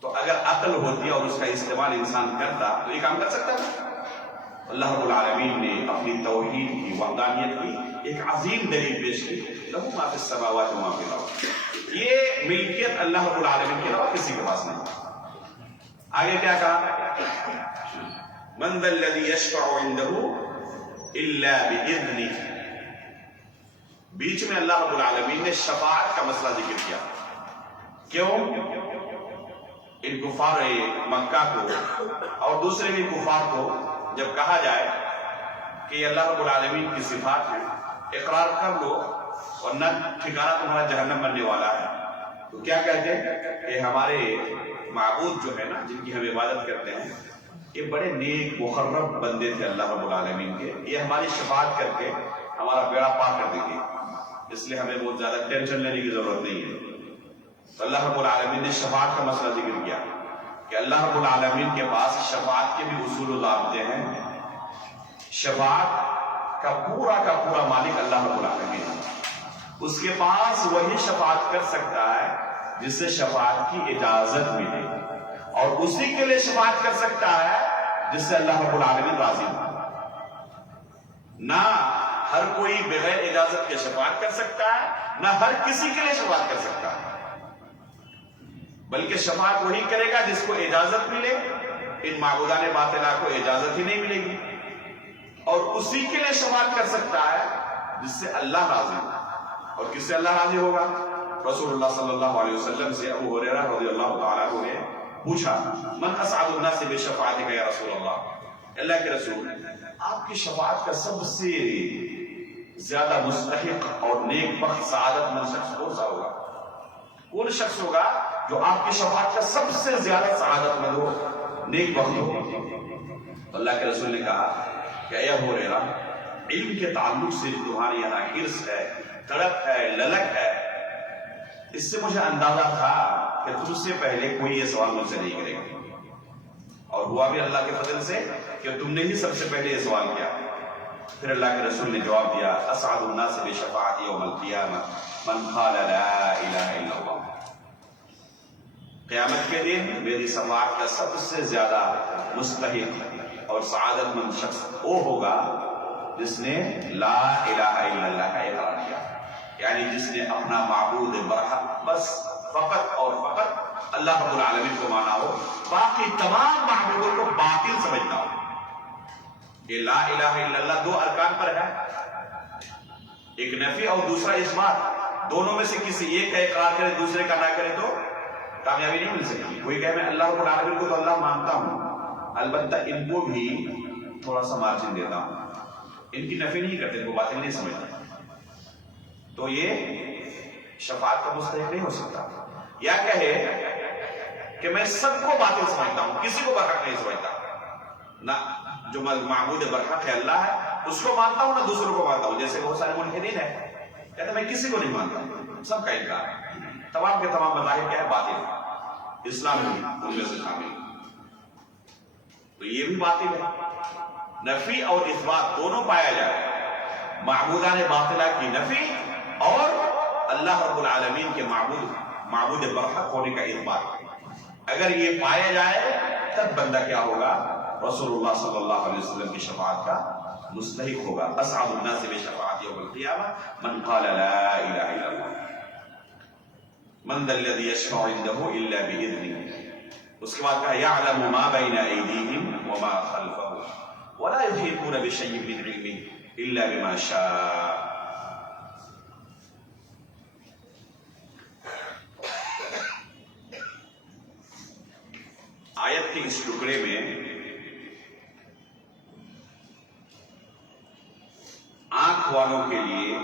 تو اگر عقل ہوتی اور اس کا استعمال انسان کرتا تو یہ کام کر سکتا تھا۔ اللہ رب العالمین نے اپنی توحید کی وحدانیت کی ایک عظیم دلیل پیش کی، لہو ما فی السماوات و ما فی الارض۔ یہ ملکیت اللہ رب العالمین کے علاوہ کسی کے پاس نہیں۔ آگے کیا کہا؟ من ذا الذی یشفع عنده الا باذنہ۔ بیچ میں اللہ رب العالمین نے شفاعت کا مسئلہ ذکر کیا۔ کیوں؟ ان کفار مکہ کو اور دوسرے بھی کفار کو جب کہا جائے کہ یہ اللہ رب العالمین کی صفات ہیں، اقرار کر لو ورنہ ٹھکانہ تمہارا جہنم بننے والا ہے، تو کیا کہتے ہیں کہ ہمارے معبود جو ہے نا جن کی ہم عبادت کرتے ہیں یہ بڑے نیک مقرب بندے تھے اللہ رب العالمین کے، یہ ہماری شفاعت کر کے ہمارا بیڑا پار کر دیں گے، اس لیے ہمیں بہت زیادہ ٹینشن لینے کی ضرورت نہیں ہے۔ تو اللہ رب العالمین نے شفاعت کا مسئلہ ذکر کیا کہ اللہ رب العالمین کے پاس شفاعت کے بھی اصول و ضابطے ہیں۔ شفاعت کا پورا مالک اللہ رب العالمین ہے، اس کے پاس وہی شفاعت کر سکتا ہے جس سے شفاعت کی اجازت ملے، اور اسی کے لیے شفاعت کر سکتا ہے جس سے اللہ رب العالمین راضی ہو۔ نہ ہر کوئی بغیر اجازت کے شفاعت کر سکتا ہے، نہ ہر کسی کے لیے شفاعت کر سکتا ہے، بلکہ شفاعت وہی کرے گا جس کو اجازت ملے۔ ان معبودان باطلہ کو اجازت ہی نہیں ملے گی، اور اسی کے لیے شفاعت کر سکتا ہے جس سے اللہ راضی ہو۔ اور کس سے اللہ راضی ہوگا؟ رسول اللہ صلی اللہ علیہ وسلم سے ابو ہریرہ رضی اللہ تعالیٰ عنہ نے پوچھا، من اسعد الناس بشفاعتک یا رسول اللہ، اللہ کے رسول آپ کی شفاعت کا سب سے زیادہ مستحق اور نیک بخت سعادت مند شخص کون سا ہوگا؟ کون شخص ہوگا جو آپ کی شفاعت کا سب سے زیادہ سعادت مند ہو، نیک بخت ہو؟ اللہ کے رسول نے کہا کہ اے ابو ہریرہ، علم کے تعلق سے جو تمہارے یہاں حرص ہے، تڑپ ہے، للک ہے، اس سے مجھے اندازہ تھا کہ تم سے پہلے کوئی یہ سوال مجھ سے نہیں کرے گا، اور ہوا بھی اللہ کے فضل سے کہ تم نے ہی سب سے پہلے یہ سوال کیا۔ پھر اللہ کے رسول نے جواب دیا، اسعد الناس بشفاعتی یوم القیامہ من قال لا الہ الا اللہ، قیامت کے دن میری شفاعت کا سب سے زیادہ مستحق اور سعادت مند شخص وہ ہوگا جس نے لا الہ الا اللہ کا اقرار کیا، یعنی جس نے اپنا معبود برحق بس فقط اور فقط اللہ رب العالمین کو مانا ہو، باقی تمام معبودوں کو باطل سمجھنا ہو۔ یہ لا الہ الا اللہ دو ارکان پر ہے، ایک نفی اور دوسرا اثبات، دونوں میں سے کسی ایک کا اقرار کرے دوسرے کا نہ کرے تو کامیابی نہیں مل سکتی۔ کوئی کہے میں اللہ رب العالمین کو تو اللہ مانتا ہوں، البتہ ان کو بھی تھوڑا سا مارجن دیتا ہوں، ان کی نفی نہیں کرتے، ان کو باطل نہیں سمجھتا، تو یہ شفاعت کا مستحق نہیں ہو سکتا. یا کہے کہ میں سب کو باطل سمجھتا ہوں، کسی کو برحق نہیں سمجھتا، نہ جو معبود برحق ہے اللہ ہے اس کو مانتا ہوں، نہ دوسروں کو مانتا ہوں. جیسے بہت سارے ملحدین ہیں، کہتے ہیں میں کسی کو نہیں مانتا، سب کا انکار ہے. تمام کے تمام مذاہب کیا ہے؟ باطل. اسلام بھی ان میں سے شامل، تو یہ بھی باطل ہے. نفی اور اثبات دونوں پایا جائے، معبودان باطلہ کی نفی اور اللہ رب العالمین کے معبود برحق ہونے کا اثبات. اگر یہ پایا جائے تب بندہ کیا ہوگا؟ رسول اللہ صلی اللہ علیہ وسلم کی شفاعت کا مستحق ہوگا. اسعد الناس بشفاعت یوم القیامہ من قال لا الہ الا اللہ من ذا الذی یشفع عنده الا باذنہ. اس کے بعد کہا یعلم ما بین ایدیہم وما خلفہم ولا یحیطون بشیء من علمہ الا بما شاء. آیت کے اس ٹکڑے میں آنکھ والوں کے لیے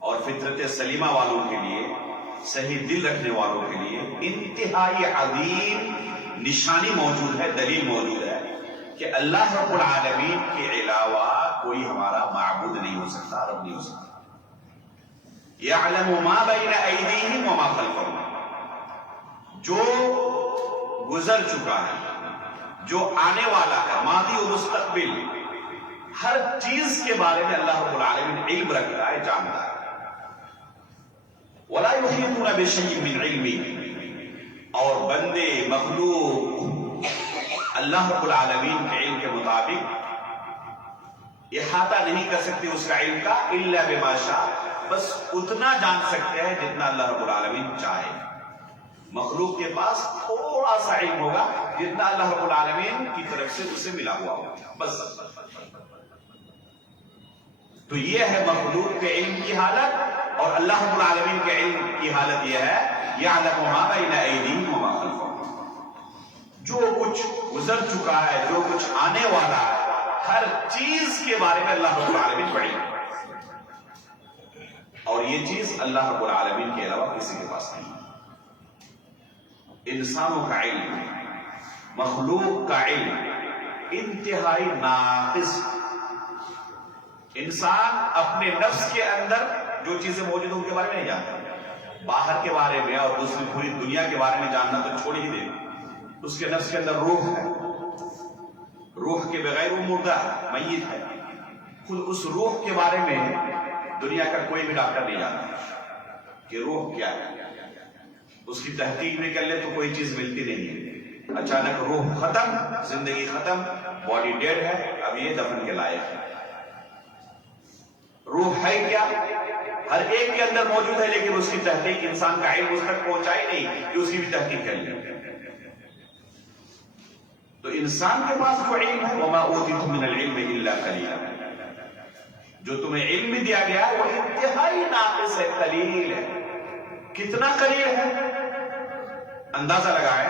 اور فطرت سلیمہ والوں کے لیے، صحیح دل رکھنے والوں کے لیے انتہائی عظیم نشانی موجود ہے، دلیل موجود ہے کہ اللہ رب العالمین کے علاوہ کوئی ہمارا معبود نہیں ہو سکتا، رب نہیں ہو سکتا. یعلم ما بین ایدیہم وما خلفہم، جو گزر چکا ہے، جو آنے والا ہے، ماضی و مستقبل، ہر چیز کے بارے میں اللہ رب العالمین علم رکھتا ہے، جانتا ہے. وَلَا يُحِيطُونَ بِشَيْءٍ مِّنْ عِلْمِهِ، اور بندے مخلوق اللہ رب العالمین کے علم کے مطابق احاطہ نہیں کر سکتے اس کا علم کا، إِلَّا بِمَا شَاءَ، بس اتنا جان سکتے ہیں جتنا اللہ رب العالمین چاہے. مخلوق کے پاس تھوڑا سا علم ہوگا جتنا اللہ رب العالمین کی طرف سے اسے ملا ہوا ہوگا، بس. تو یہ ہے مخلوق کے علم کی حالت، اور اللہ رب العالمین کے علم کی حالت یہ ہے یعلم ما بین ایدیہم وما خلفہم، جو کچھ گزر چکا ہے، جو کچھ آنے والا ہے، ہر چیز کے بارے میں اللہ رب العالمین کو علم ہے. اور یہ چیز اللہ رب العالمین کے علاوہ کسی کے پاس نہیں. انسانوں کا علم، مخلوق کا علم انتہائی ناقص. انسان اپنے نفس کے اندر جو چیزیں موجود ہیں ان کے بارے میں نہیں جانتا، باہر کے بارے میں اور دوسری پوری دنیا کے بارے میں جاننا تو چھوڑ ہی دے. اس کے نفس کے اندر روح ہے، روح کے بغیر وہ مردہ ہے، میت ہے. خود اس روح کے بارے میں دنیا کا کوئی بھی ڈاکٹر نہیں جانتا کہ روح کیا ہے. اس کی تحقیق بھی کر لے تو کوئی چیز ملتی نہیں ہے. اچانک روح ختم، زندگی ختم، باڈی ڈیڈ ہے، اب یہ دفن کے لائق ہے. روح ہے کیا؟ ہر ایک کے اندر موجود ہے، لیکن اس کی تحقیق انسان کا علم اس تک پہنچا ہی نہیں کہ اس کی بھی تحقیق کر لی. تو انسان کے پاس جو علم ہے وَمَا أُوتِيتُم مِّنَ الْعِلْمِ إِلَّا قَلِيلًا، جو تمہیں علم بھی دیا گیا وہ انتہائی ناقص ہے، قلیل ہے. کتنا قلیل ہے؟ اندازہ لگائے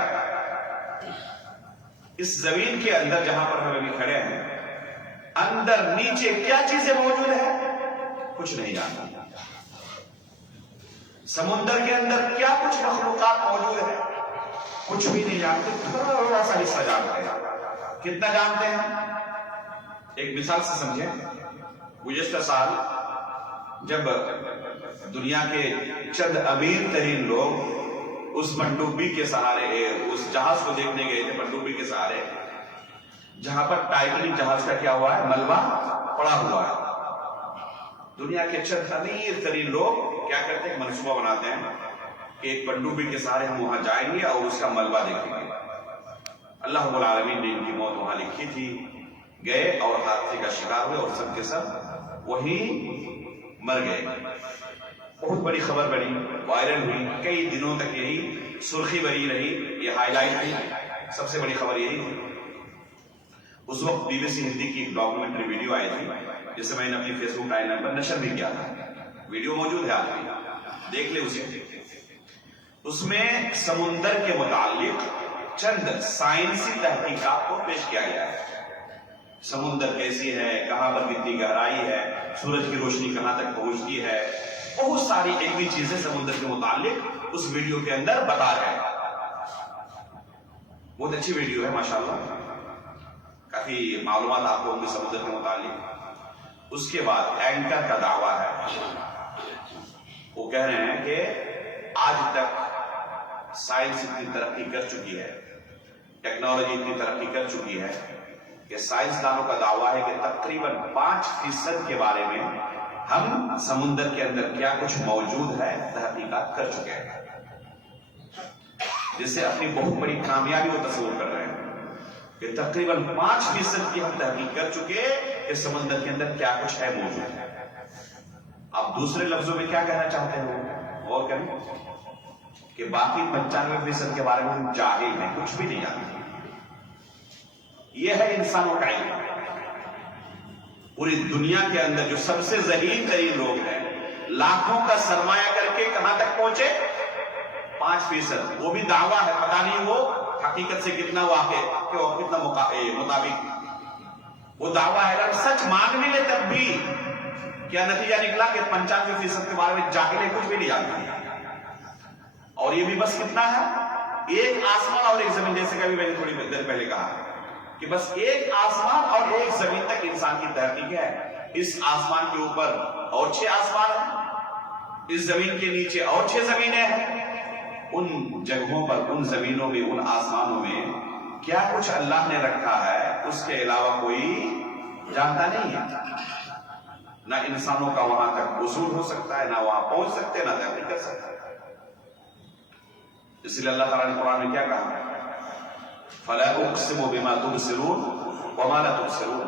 اس زمین کے اندر جہاں پر ہم ابھی کھڑے ہیں، اندر نیچے کیا چیزیں موجود ہیں کچھ نہیں جانتا. سمندر کے اندر کیا کچھ مخلوقات موجود ہیں کچھ بھی نہیں جانتے، تھوڑا سا حصہ جانتے ہیں. کتنا جانتے ہیں؟ ایک مثال سے سمجھیں. گزشتہ سال جب دنیا کے چند امیر ترین لوگ اس پنڈوبی کے سہارے، اس جہاز کو دیکھنے گئے تھے، پنڈوبی کے سہارے، جہاں پر ٹائٹینک جہاز کا کیا ہوا ہے؟ ملبہ پڑا ہوا ہے. دنیا کے چند امیر ترین لوگ کیا کرتے ہیں؟ منصوبہ بناتے ہیں کہ ایک پنڈوبی کے سہارے ہم وہاں جائیں گے اور اس کا ملبہ دیکھیں گے. اللہ رب العالمین نے ان کی موت وہاں لکھی تھی، گئے اور حادثے کا شکار ہوئے اور سب کے سب وہیں مر گئے. بہت بڑی خبر بنی، وائرل ہوئی، کئی دنوں تک یہی سرخی بنی رہی، یہ ہائی لائٹ تھی. سب سے بڑی خبر یہی تھی. اس وقت بی بی سی ہندی کی ایک ڈاکومنٹری ویڈیو آئی تھی جسے میں نے اپنی فیس بک ٹائم لائن پر نشر بھی کیا تھا. ویڈیو موجود ہے، آپ دیکھ لیں اسے. اس میں سمندر کے متعلق چند سائنسی تحقیقات کو پیش کیا گیا ہے. سمندر کیسی ہے، کہاں پر کتنی گہرائی ہے، سورج کی روشنی کہاں تک پہنچتی ہے، بہت ساری علمی چیزیں سمندر کے متعلق اس ویڈیو کے اندر بتا رہے ہیں. بہت اچھی ویڈیو ہے ماشاءاللہ، کافی معلومات آپ کو ہوں گی سمندر کے متعلق. اس کے بعد اینکر کا دعویٰ ہے، وہ کہہ رہے ہیں کہ آج تک سائنس اتنی ترقی کر چکی ہے، ٹیکنالوجی اتنی ترقی کر چکی ہے کہ سائنسدانوں کا دعویٰ ہے کہ تقریباً 5% کے بارے میں ہم سمندر کے اندر کیا کچھ موجود ہے تحقیقات کر چکے ہیں، جس سے اپنی بہت بڑی کامیابی وہ تصور کر رہے ہیں کہ تقریباً 5% کی ہم تحقیق کر چکے کہ سمندر کے اندر کیا کچھ ہے موجود ہے. آپ دوسرے لفظوں میں کیا کہنا چاہتے ہو اور کہیں کہ باقی 95% کے بارے میں ہم جاہل ہیں، کچھ بھی نہیں جانتے. یہ ہے انسانوں کا علم. پوری دنیا کے اندر جو سب سے ذہین ترین لوگ ہیں، لاکھوں کا سرمایہ کر کے کہاں تک پہنچے؟ 5%. وہ بھی دعویٰ ہے، پتہ نہیں وہ حقیقت سے کتنا واقع کتنا مطابق. وہ دعویٰ ہے، اگر سچ مان بھی لے تب بھی کیا نتیجہ نکلا کہ 95% کے بارے میں جاہل ہے، کچھ بھی نہیں جانتے. اور یہ بھی بس کتنا ہے؟ ایک آسمان اور ایک زمین، جیسے کہ ابھی میں نے تھوڑی دیر پہلے کہا کہ بس ایک آسمان اور ایک زمین تک انسان کی تحقیق ہے. اس آسمان کے اوپر اور 6 آسمان ہیں، اس زمین کے نیچے اور 6 زمینیں ہیں. ان جگہوں پر، ان زمینوں میں، ان آسمانوں میں کیا کچھ اللہ نے رکھا ہے اس کے علاوہ کوئی جانتا نہیں ہے. نہ انسانوں کا وہاں تک وصول ہو سکتا ہے، نہ وہاں پہنچ سکتے، نہ تحقیق کر سکتے. اس لیے اللہ تعالیٰ نے قرآن میں کیا کہا؟ فَلَا أُقْسِمُ بِمَا تُبْصِرُونَ وَمَا لَا تُبْصِرُونَ.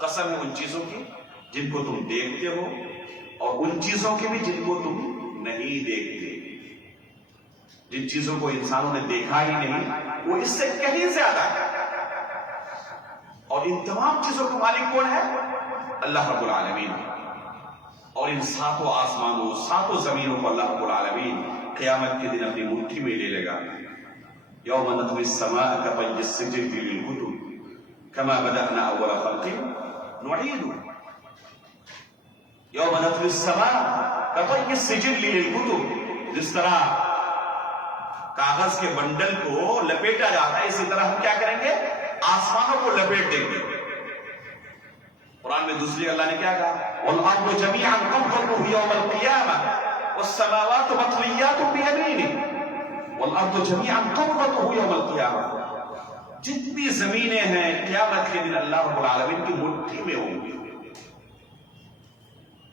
قسم ہے ان چیزوں کی جن کو تم دیکھتے ہو اور ان چیزوں کی بھی جن کو تم نہیں دیکھتے. جن چیزوں کو انسانوں نے دیکھا ہی نہیں، وہ اس سے کہیں زیادہ ہے. اور ان تمام چیزوں کا مالک کون ہے؟ اللہ رب العالمین. اور ان 7 آسمانوں، 7 زمینوں کو اللہ رب العالمین قیامت کے دن اپنی مٹھی میں لے لے گا. یوم نطوی السماء کطی السجل للکتب کما بدأنا اول خلق نعید. یوم نطوی السماء کطی السجل للکتب، جس طرح کاغذ کے بنڈل کو لپیٹا جاتا ہے، اسی طرح ہم کیا کریں گے؟ آسمانوں کو لپیٹ دیں گے. قرآن میں دوسری اللہ نے کیا کہا؟ وَالْأَرْضُ جَمِيعًا قَبْضَتُهُ يَوْمَ الْقِيَامَةِ وَالسَّمَاوَاتُ مَطْوِيَّاتٌ بِيَمِينِهِ وَالْأَرْضُ جَمِيعًا قَبْضَتُهُ يَوْمَ الْقِيَامَةِ. جتنی زمینیں ہیں قیامت کے دن اللہ رب العالمین کی مٹھی میں ہوں گی.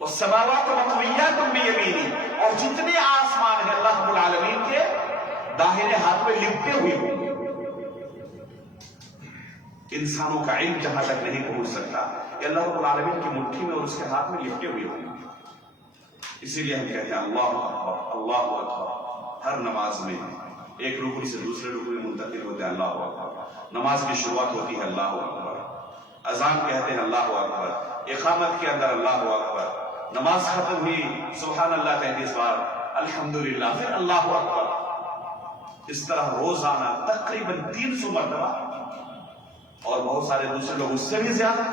وَالسَّمَاوَاتُ مَطْوِيَّاتٌ بِيَمِينِهِ، اور جتنے آسمان ہیں اللہ رب العالمین کے داہنے ہاتھ میں لپٹے ہوئے ہوں گے. انسانوں کا علم جہاں تک نہیں پہنچ سکتا کہ اللہ رب العالمین کی مٹھی میں اور اس کے ہاتھ میں لپٹے ہوئے ہوں گے. اسی لیے ہم کہتے ہیں اللہ اکبر، اللہ اکبر. ہر نماز میں ایک رکن سے دوسرے رکن میں منتقل ہوتے ہیں اللہ اکبر. نماز کی شروعات ہوتی ہے اللہ اکبر، اذان کہتے ہیں اللہ اکبر، اقامت کے اندر اللہ اکبر، نماز ختم ہوئی سبحان اللہ 33 بار، الحمدللہ، پھر اللہ اکبر. اس طرح روزانہ تقریباً 300 مرتبہ، اور بہت سارے دوسرے لوگ اس سے بھی زیادہ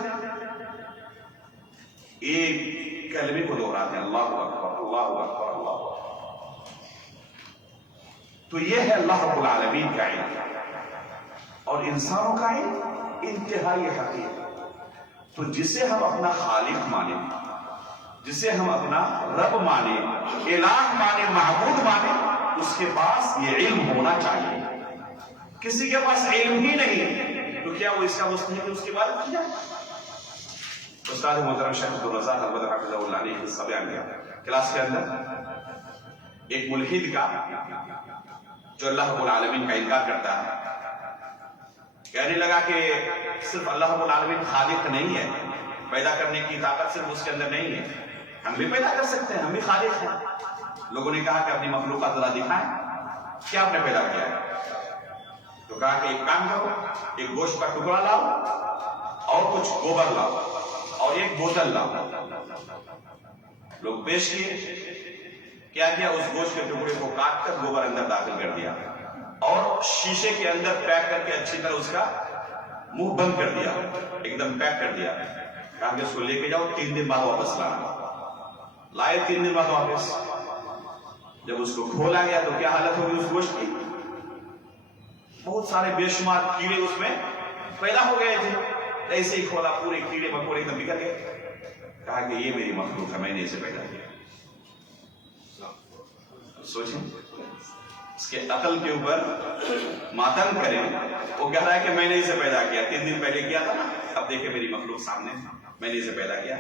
ایک کلمے کو دہراتے ہیں اللہ اکبر، اللہ اکبر، اللہ اکبر. تو یہ ہے اللہ رب العالمین کا علم. اور انسانوں کا علم انتہائی حقیقی. تو جسے ہم اپنا خالق مانیں، جسے ہم اپنا رب مانیں، الہ مانیں، معبود مانیں، اس کے پاس یہ علم ہونا چاہیے. کسی کے پاس علم ہی نہیں تو کیا وہ اس کا مستحق ہے اس کی عبادت کی جائے؟ استاد محترم شیخ عبدالرزاق البدر حفظہ اللہ نے حصہ بیان کیا کلاس کے اندر. ایک ملحد کا جو اللہ رب العالمین کا انکار کرتا ہے، کہنے لگا کہ صرف اللہ رب العالمین خالق نہیں ہے، پیدا کرنے کی طاقت صرف اس کے اندر نہیں ہے، ہم بھی پیدا کر سکتے ہیں، ہم بھی خالق ہیں. لوگوں نے کہا کہ اپنی مخلوقات ذرا دکھائیں، کیا آپ نے پیدا کیا ہے؟ تو کہا کہ ایک کام کرو، ایک گوشت کا ٹکڑا لاؤ اور کچھ گوبر لاؤ اور ایک بوتل لاؤ. لوگ پیش کیے، کیا کیا؟ اس گوشت کے ٹکڑے کو کاٹ کر گوبر اندر داخل کر دیا، اور شیشے کے اندر پیک کر کے اچھی طرح اس کا منہ بند کر دیا، ایک دم پیک کر دیا، کہا کہ اس کو لے کے جاؤ 3 دن بعد واپس لانا۔ لائے 3 دن بعد واپس، جب اس کو کھولا گیا تو کیا حالت ہوگی اس گوشت کی؟ بہت سارے بے شمار کیڑے اس میں پیدا ہو گئے تھے۔ ایسے ہی کھولا، پورے کیڑے مکوڑے ایک دم نکل گئے۔ کہا کہ یہ میری مخلوق ہے، میں نے اسے پیدا کیا۔ سوچیں اس کے عقل کے اوپر ماتم کریں، وہ کہہ رہا ہے کہ میں نے اسے پیدا کیا، 3 دن پہلے کیا تھا نا، اب دیکھیں میری مخلوق سامنے، میں نے اسے پیدا کیا۔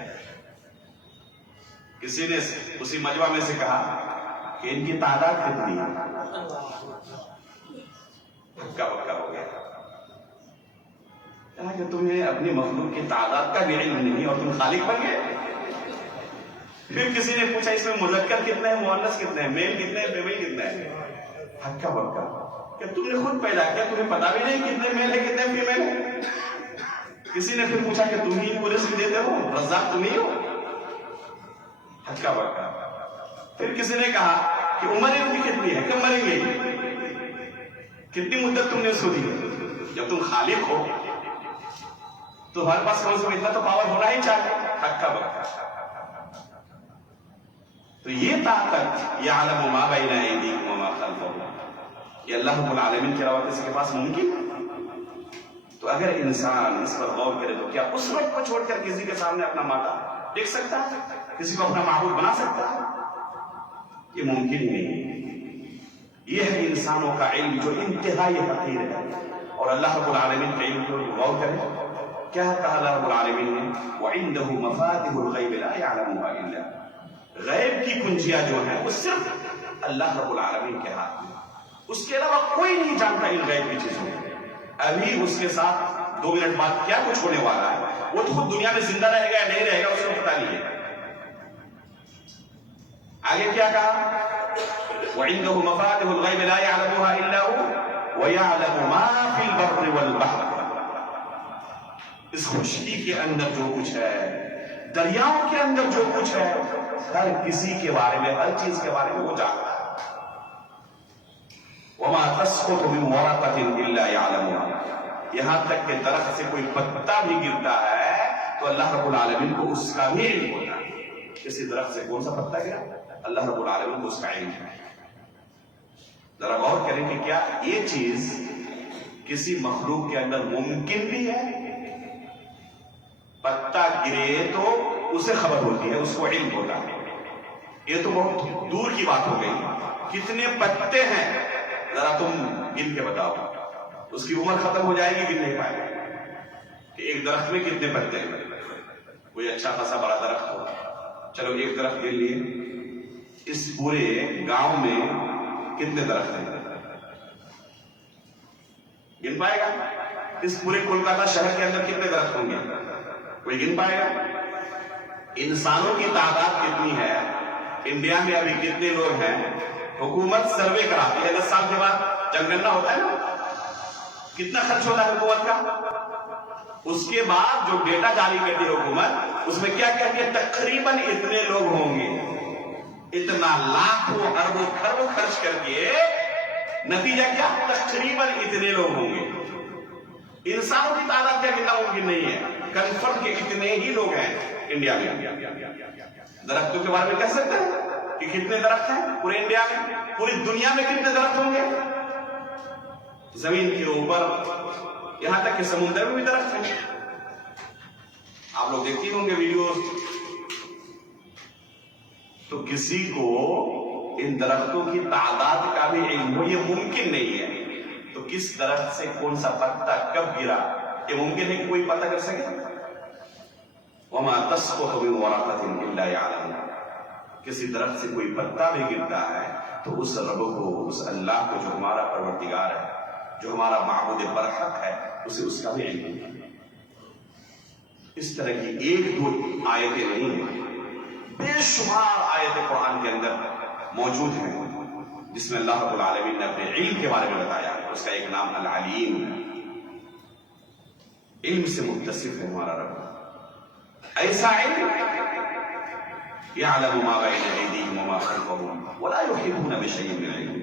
کسی نے اسی مجمع میں سے کہا کہ ان کی تعداد کتنی ہے؟ پکا پکا ہو گیا، کہا کہ تمہیں اپنی مخلوق کی تعداد کا بھی علم نہیں اور تم خالق بن گئے۔ پھر کسی نے پوچھا اس میں مذکر کتنے ہیں، مؤنث کتنے ہیں، میل کتنے ہیں، فیمیل کتنے ہیں؟ ہکا بکا کہ تم نے خود پیدا کیا، تمہیں پتا بھی نہیں کتنے میل ہے کتنے فیمیل ہے۔ کسی نے پھر پوچھا کہ تم ہی کو رزق دیتے ہو، رزاق تم ہی ہو، ہکا بکا۔ پھر کسی نے کہا کہ عمر ان کی کتنی ہے، کب مریں گے، کتنی مدت تم نے اس کو دی؟ جب تم خالق ہو تو ہمارے پاس کم سے کم اتنا تو پاور ہونا ہی چاہیے، ہکا بکا۔ تو یہ طاقت یعلم ما بین ایدیکم وما خلفکم، یہ اللہ رب العالمین کے علاوہ کسی کے پاس ممکن ہے؟ تو اگر انسان اس پر غور کرے تو کیا اس وقت کو چھوڑ کر کسی کے سامنے اپنا ماتا دیکھ سکتا ہے، کسی کو اپنا معبود بنا سکتا ہے؟ یہ ممکن ہی نہیں ہے۔ یہ ہے انسانوں کا علم جو انتہائی حقیر ہے، اور اللہ رب العالمین کے علم کو غور کرے، کیا کہا اللہ رب العالمین نے؟ وَعِنْدَهُ مَفَاتِحُ الْغَيْبِ لَا يَعْلَمُهَا إِلَّا هُوَ، غیب کی کنجیاں جو ہیں وہ صرف اللہ رب العالمین کے ہاتھ میں، اس کے علاوہ کوئی نہیں جانتا ان غیب کی چیزوں کو۔ ابھی اس کے ساتھ 2 منٹ بعد کیا کچھ ہونے والا ہے، وہ تو خود دنیا میں زندہ رہے گا یا نہیں رہے گا اس کو پتا نہیں ہے۔ آگے کیا کہا؟ وَعِنْدَهُ مَفَاتِحُ الْغَيْبِ لَا يَعْلَمُهَا إِلَّا هُوَ وَيَعْلَمُ مَا فِي الْبَرِّ وَالْبَحْرِ، اس خشکی کے اندر جو کچھ ہے، دریاؤں کے اندر جو کچھ ہے، ہر کسی کے بارے میں، ہر چیز کے بارے میں وہ جانتا ہے۔ وَمَا تَسْقُطُ مِنْ وَرَقَةٍ إِلَّا يَعْلَمُهَا، یہاں تک کہ درخت سے کوئی پتا بھی گرتا ہے تو اللہ رب العالمین کو اس کا بھی علم ہوتا ہے۔ کسی درخت سے کون سا پتا گرا، اللہ رب العالمین کو اس کا علم ہے۔ ذرا غور کریں کہ کیا یہ چیز کسی مخلوق کے اندر ممکن بھی ہے؟ پتا گرے تو اسے خبر ہوتی ہے، اس کو علم ہوتا ہے۔ یہ تو بہت دور کی بات ہو گئی، کتنے پتے ہیں ذرا تم گن کے بتاؤ، اس کی عمر ختم ہو جائے گی، گن نہیں پائے گا کہ ایک درخت میں کتنے پتے ہیں۔ کوئی اچھا خاصا بڑا درخت ہو، چلو ایک درخت گن لیے، اس پورے گاؤں میں کتنے درخت ہیں، گن پائے گا؟ اس پورے کولکاتہ شہر کے اندر کتنے درخت ہوں گے، کوئی گن پائے گا؟ انسانوں کی تعداد کتنی ہے، انڈیا میں ابھی کتنے لوگ ہیں، حکومت سروے کراتی ہے 10 سال کے بعد، جن گننا ہوتا ہے نا، کتنا خرچ ہوتا ہے حکومت کا، اس کے بعد جو ڈیٹا جاری کرتی ہے حکومت، اس میں کیا کہتی ہے، تقریباً اتنے لوگ ہوں گے، اتنا لاکھوں اربوں کروڑوں خرچ کر کے نتیجہ کیا، تقریباً اتنے لوگ ہوں گے۔ انسانوں کی تعداد کیا گننا ممکن نہیں ہے، کنفرم کے اتنے ہی لوگ ہیں انڈیا میں۔ درختوں کے بارے میں کہہ سکتے ہیں کہ کتنے درخت ہیں پورے انڈیا میں، پوری دنیا میں کتنے درخت ہوں گے، زمین کے اوپر، یہاں تک کہ سمندر میں بھی درخت ہیں۔ آپ لوگ دیکھتی ہوں گے ویڈیوز، تو کسی کو ان درختوں کی تعداد کا بھی علم ہو، یہ ممکن نہیں ہے۔ تو کس درخت سے کون سا پتا کب گرا، یہ ممکن ہے کہ کوئی پتہ کر سکے؟ وَمَا تَسْقُطُ مِنْ وَرَقَةٍ إِلَّا يَعْلَمُهَا، کسی درخت سے کوئی پتا بھی گرتا ہے تو اس رب کو، اس اللہ کو جو ہمارا پروردگار ہے، جو ہمارا معبود برحق ہے، اسے اس کا بھی علم ہے۔ اس طرح کی 1-2 آیتیں نہیں ہیں، بے شمار آیتیں قرآن کے اندر موجود ہیں جس میں اللہ رب العالمین نے اپنے علم کے بارے میں بتایا ہے۔ اس کا ایک نام العلیم ہے، علم سے متصف ہے ہمارا رب، ایسا علم يعلم ما بين أيديهم وما خلفهم ولا يحيطون بشيء من علمه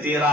13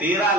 13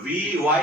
VY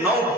9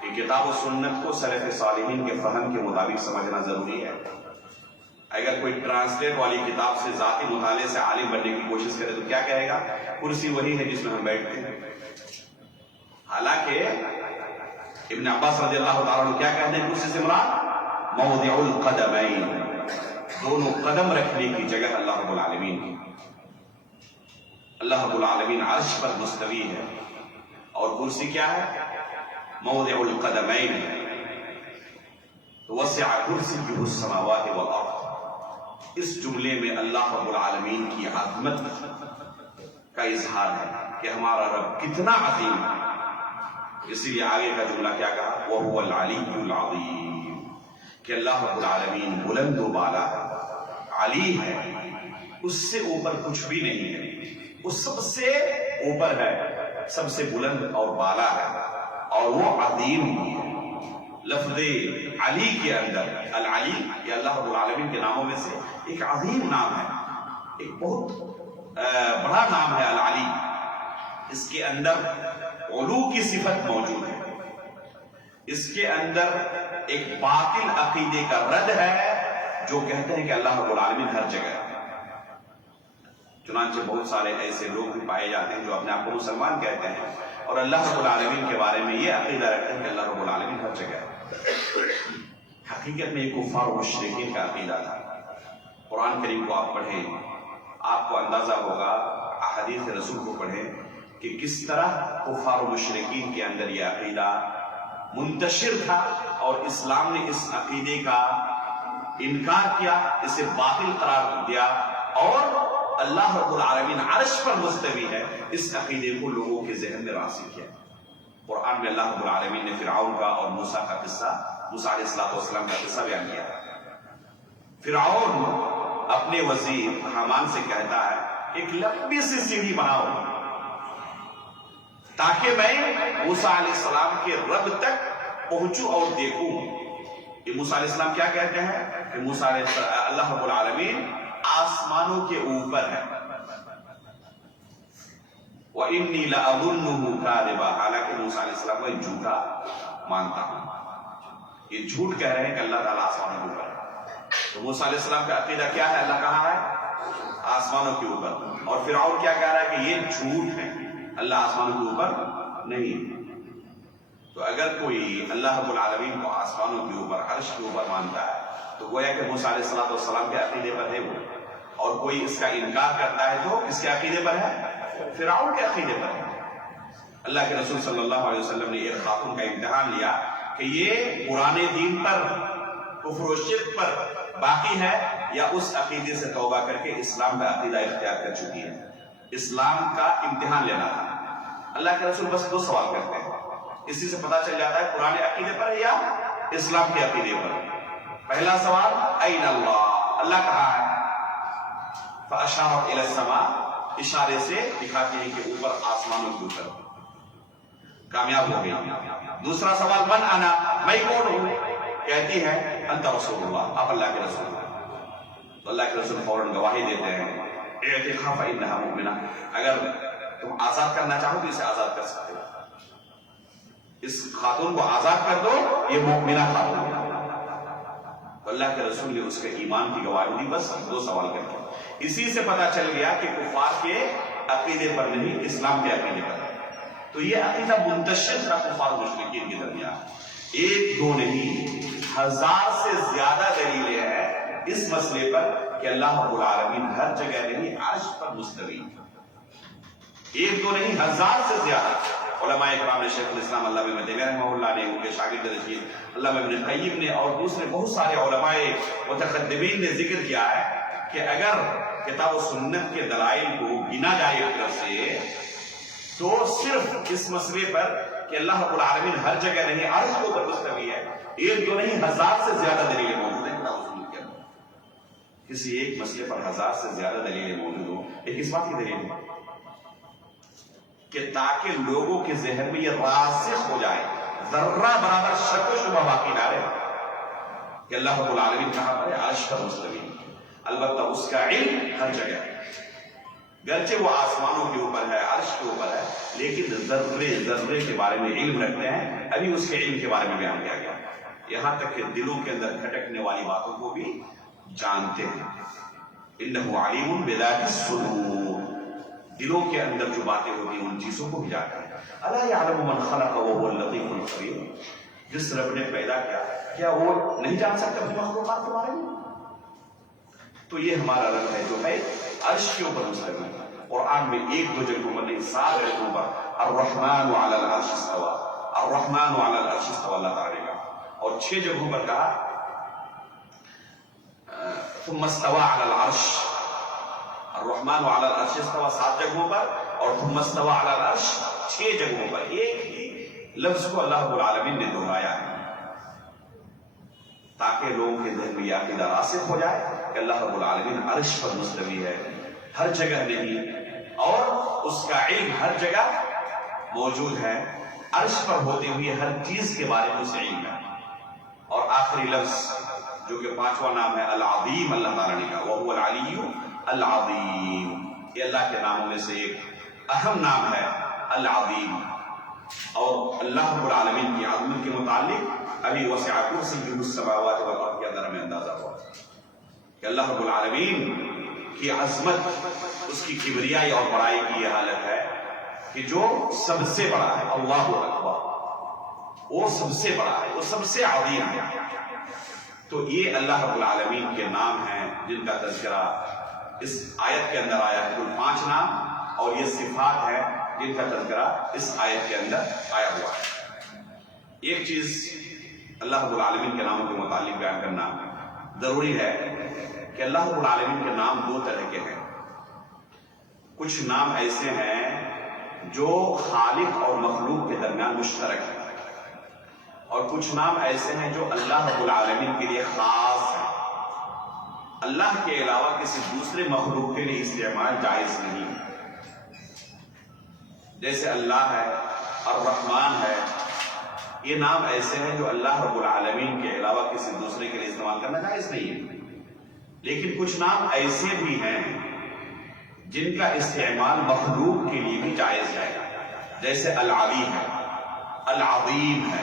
کہ کتاب و سنت کو سلف صالحین کے فہم کے مطابق سمجھنا ضروری ہے. اگر کوئی ٹرانسلیٹ والی کتاب سے ذاتی مطالعے سے عالم بننے کی کوشش کرے تو کیا کہے گا؟ کرسی وہی ہے جس میں ہم بیٹھتے ہیں. حالانکہ ابن عباس رضی اللہ تعالیٰ عنہ کیا کہتے ہیں کرسی سے مراد؟ موضع القدمین، دونوں قدم رکھنے کی جگہ اللہ رب العالمین کی. اللہ رب العالمین عرش پر مستوی ہے اور کرسی کیا ہے؟ موضع القدمین ہے. وسع کرسیہ السماوات والارض. اس جملے میں اللہ رب العالمین کی عظمت کا اظہار ہے کہ ہمارا رب کتنا عظیم ہے. اسی لیے آگے کا جملہ کیا کہا؟ وَهُوَ الْعَلِيُّ الْعَظِيمُ، کہ اللہ رب العالمین بلند و بالا ہے، علی ہے، اس سے اوپر کچھ بھی نہیں ہے. وہ سب سے اوپر ہے، سب سے بلند اور بالا ہے، اور وہ عظیم بھی ہے. لفظ علی کے اندر، العلی یہ اللہ رب العالمین کے ناموں میں سے ایک عظیم نام ہے، ایک بہت بڑا نام ہے العلی. اس کے اندر علو کی صفت موجود ہے. اس کے اندر ایک باطل عقیدے کا رد ہے جو کہتے ہیں کہ اللہ رب العالمین ہر جگہ ہے. چنانچہ بہت سارے ایسے لوگ بھی پائے جاتے ہیں جو اپنے آپ کو مسلمان کہتے ہیں اور اللہ رب العالمین کے بارے میں یہ عقیدہ رکھتے ہیں کہ اللہ رب العالمین ہر جگہ ہے. حقیقت میں یہ کفار و مشرکین کا عقیدہ تھا. قرآن کریم کو آپ پڑھیں، آپ کو اندازہ ہوگا، احادیث رسول کو پڑھیں کہ کس طرح کفار و مشرکین کے اندر یہ عقیدہ منتشر تھا اور اسلام نے اس عقیدے کا انکار کیا، اسے باطل قرار دیا، اور اللہ رب العالمین عرش پر مستوی ہے اس عقیدے کو لوگوں کے ذہن میں راسخ کیا. قرآن میں اللہ رب العالمین نے فرعون کا اور موسیٰ کا قصہ، موسیٰ علیہ السلام کا قصہ بیان کیا. فرعون اپنے وزیر حامان سے کہتا ہے ایک لمبی سی سیڑھی بناؤ تاکہ میں موسیٰ علیہ السلام کے رب تک پہنچوں اور دیکھوں. یہ موسیٰ علیہ السلام کیا کہتے ہیں کہ موسیٰ علیہ اللہ رب العالمین آسمانوں کے اوپر ہے. وَإِنِّي لَأَظُنُّهُ كَاذِبًا، حالانکہ موسیٰ علیہ السلام کو ایک جھوٹا مانتا ہوں. یہ جھوٹ کہہ رہے ہیں کہ اللہ تعالیٰ آسمانوں کے اوپر ہے. تو موسیٰ علیہ السلام کا عقیدہ کیا ہے؟ اللہ کہاں ہے؟ آسمانوں کے اوپر. اور فرعون کیا کہہ رہا ہے کہ یہ جھوٹ ہے، اللہ آسمانوں کے اوپر نہیں. تو اگر کوئی اللہ رب العالمین کو آسمانوں کے اوپر، عرش کے اوپر مانتا ہے تو گویا کہ موسیٰ علیہ السلام کے عقیدے پر ہے وہ، اور کوئی اس کا انکار کرتا ہے تو کس کے عقیدے پر ہے؟ فرعون کے عقیدے پر ہے. اللہ کے رسول صلی اللہ علیہ وسلم نے ایک خاتون کا امتحان لیا کہ یہ پرانے دین پر، کفر و شرک پر باقی ہے یا اس عقیدے سے توبہ کر کے اسلام کا عقیدہ اختیار کر چکی ہے. اسلام کا امتحان لینا تھا. اللہ کے رسول بس 2 سوال کرتے ہیں، اسی سے پتہ چل جاتا ہے پرانے عقیدے پر یا اسلام کے عقیدے پر. پہلا سوال این اللہ، اللہ کہاں ہے؟ فاشارت الی السماء، اشارے سے دکھاتے ہیں کہ اوپر آسمانوں کے اوپر. کامیاب ہو گئی. دوسرا سوال من انا، میں کون ہوں؟ کہتی ہے انت رسول اللہ، آپ اللہ کے رسول. تو اللہ کے رسول فوراً گواہی دیتے ہیں اعتقا فانها مؤمنہ، اگر تم آزاد کرنا چاہو تو اسے آزاد کر سکتے ہو، اس خاتون کو آزاد کر دو، یہ مؤمنہ خاتون ہے. تو اللہ کے رسول نے اس کے ایمان کی گواہی دی بس 2 سوال کر کے. اسی سے پتا چل گیا کہ کفار کے عقیدے پر نہیں، اسلام کے عقیدے پر. تو یہ عقیدہ منتشر تھا کفار مشرکین کے درمیان. 1 2 نہیں، 1000 سے زیادہ دلیلیں ہیں اس مسئلے پر کہ اللہ رب العالمین ہر جگہ نہیں، عرش پر مستوی. 1 2 نہیں، 1000 سے زیادہ. علماء اکرام نے، شیخ الاسلام علامہ ابن تیمیہ رحمہ اللہ نے، ان کے شاگرد رشید علامہ ابن قیم نے اور دوسرے بہت سارے علماء متقدمین نے ذکر کیا ہے کہ اگر کتاب و سنت کے دلائل کو گنا جائے ایک طرف سے تو صرف اس مسئلے پر کہ اللہ رب العالمین ہر جگہ نہیں، عرش کے اوپر مستوی ہے، 1 2 نہیں، 1000 سے زیادہ دلیلیں موجود ہیں کتاب و سنت کے اندر. کسی ایک مسئلے پر 1000 سے زیادہ دلیلیں موجود ہوں، ایک اس بات کی دلیل ہے کہ تاکہ لوگوں کے ذہن میں یہ راسخ ہو جائے، ذرہ برابر شک و شبہ باقی نہ رہے کہ اللہ رب العالمین کہاں پر ہے؟ عرش پر مستوی. البتہ اس کا علم ہر جگہ ہے. گرچہ وہ آسمانوں کے اوپر ہے، عرش کے اوپر ہے، لیکن ذرے ذرے کے بارے میں علم رکھتے ہیں. ابھی اس کے علم کے بارے میں بیان کیا گیا، یہاں تک کہ دلوں کے اندر کھٹکنے والی باتوں کو بھی جانتے ہیں. انہ علیم بذات الصدور، دلوں کے اندر جو باتیں ہوتی ہیں ان چیزوں کو بھی جانتے ہیں. الا یعلم من خلق وهو اللطیف الخبیر، جس رب نے پیدا کیا وہ نہیں جان سکتا اپنی مخلوقات کے بارے میں؟ تو یہ ہمارا رب ہے جو ہے عرش کے اوپر مستوی ہے. قرآن میں ایک دو جگہوں پر نہیں، 7 جگہوں پر الرحمن علی العرش استوى، الرحمن علی العرش استوى اللہ تعالی نے کہا، اور 6 جگہوں پر کہا ثم استوى علی العرش. الرحمن علی العرش استوى 7 جگہوں پر، اور ثم استوى علی العرش 6 جگہوں پر. ایک ہی لفظ کو اللہ رب العالمین نے دہرایا ہے تاکہ لوگوں کے ذہن میں یہ عقیدہ راسخ ہو جائے کہ اللہ رب العالمین عرش پر مستوی ہے، ہر جگہ نہیں، اور اس کا علم ہر جگہ موجود ہے. عرش پر ہوتے ہوئے ہر چیز کے بارے میں اسے علم ہے. اور آخری لفظ جو کہ 5واں نام ہے العظیم، اللہ تعالیٰ نے کہا وَهُوَ الْعَلِيُّ الْعَظِيمُ. یہ اللہ کے ناموں میں سے ایک اہم نام ہے العظیم. اور اللہ رب العالمین کی عظمت کے متعلق ابھی وسع کرسیہ السماوات والارض کے اندر ہمیں اندازہ ہوا کہ اللہ رب العالمین کی عظمت، اس کی کبریائی اور بڑائی کی یہ حالت ہے کہ جو سب سے بڑا ہے، اللہ اکبر، وہ سب سے بڑا ہے، وہ سب سے عظیم ہے. تو یہ اللہ رب العالمین کے نام ہیں جن کا تذکرہ اس آیت کے اندر آیا ہے. کل 5 نام، اور یہ صفات ہے جن کا تذکرہ اس آیت کے اندر آیا ہوا ہے. ایک چیز اللہ رب العالمین کے ناموں کے متعلق بیان کرنا ضروری ہے کہ اللہ رب العالمین کے نام 2 طرح کے ہیں. کچھ نام ایسے ہیں جو خالق اور مخلوق کے درمیان مشترک ہیں، اور کچھ نام ایسے ہیں جو اللہ رب العالمین کے لیے خاص ہیں. اللہ کے علاوہ کسی دوسرے مخلوق کے لیے استعمال جائز نہیں. جیسے اللہ ہے، الرحمن ہے، یہ نام ایسے ہیں جو اللہ رب العالمین کے علاوہ کسی دوسرے کے لیے استعمال کرنا جائز نہیں ہے. لیکن کچھ نام ایسے بھی ہیں جن کا استعمال مخلوق کے لیے بھی جائز ہے. جیسے العلی ہے، العظیم ہے،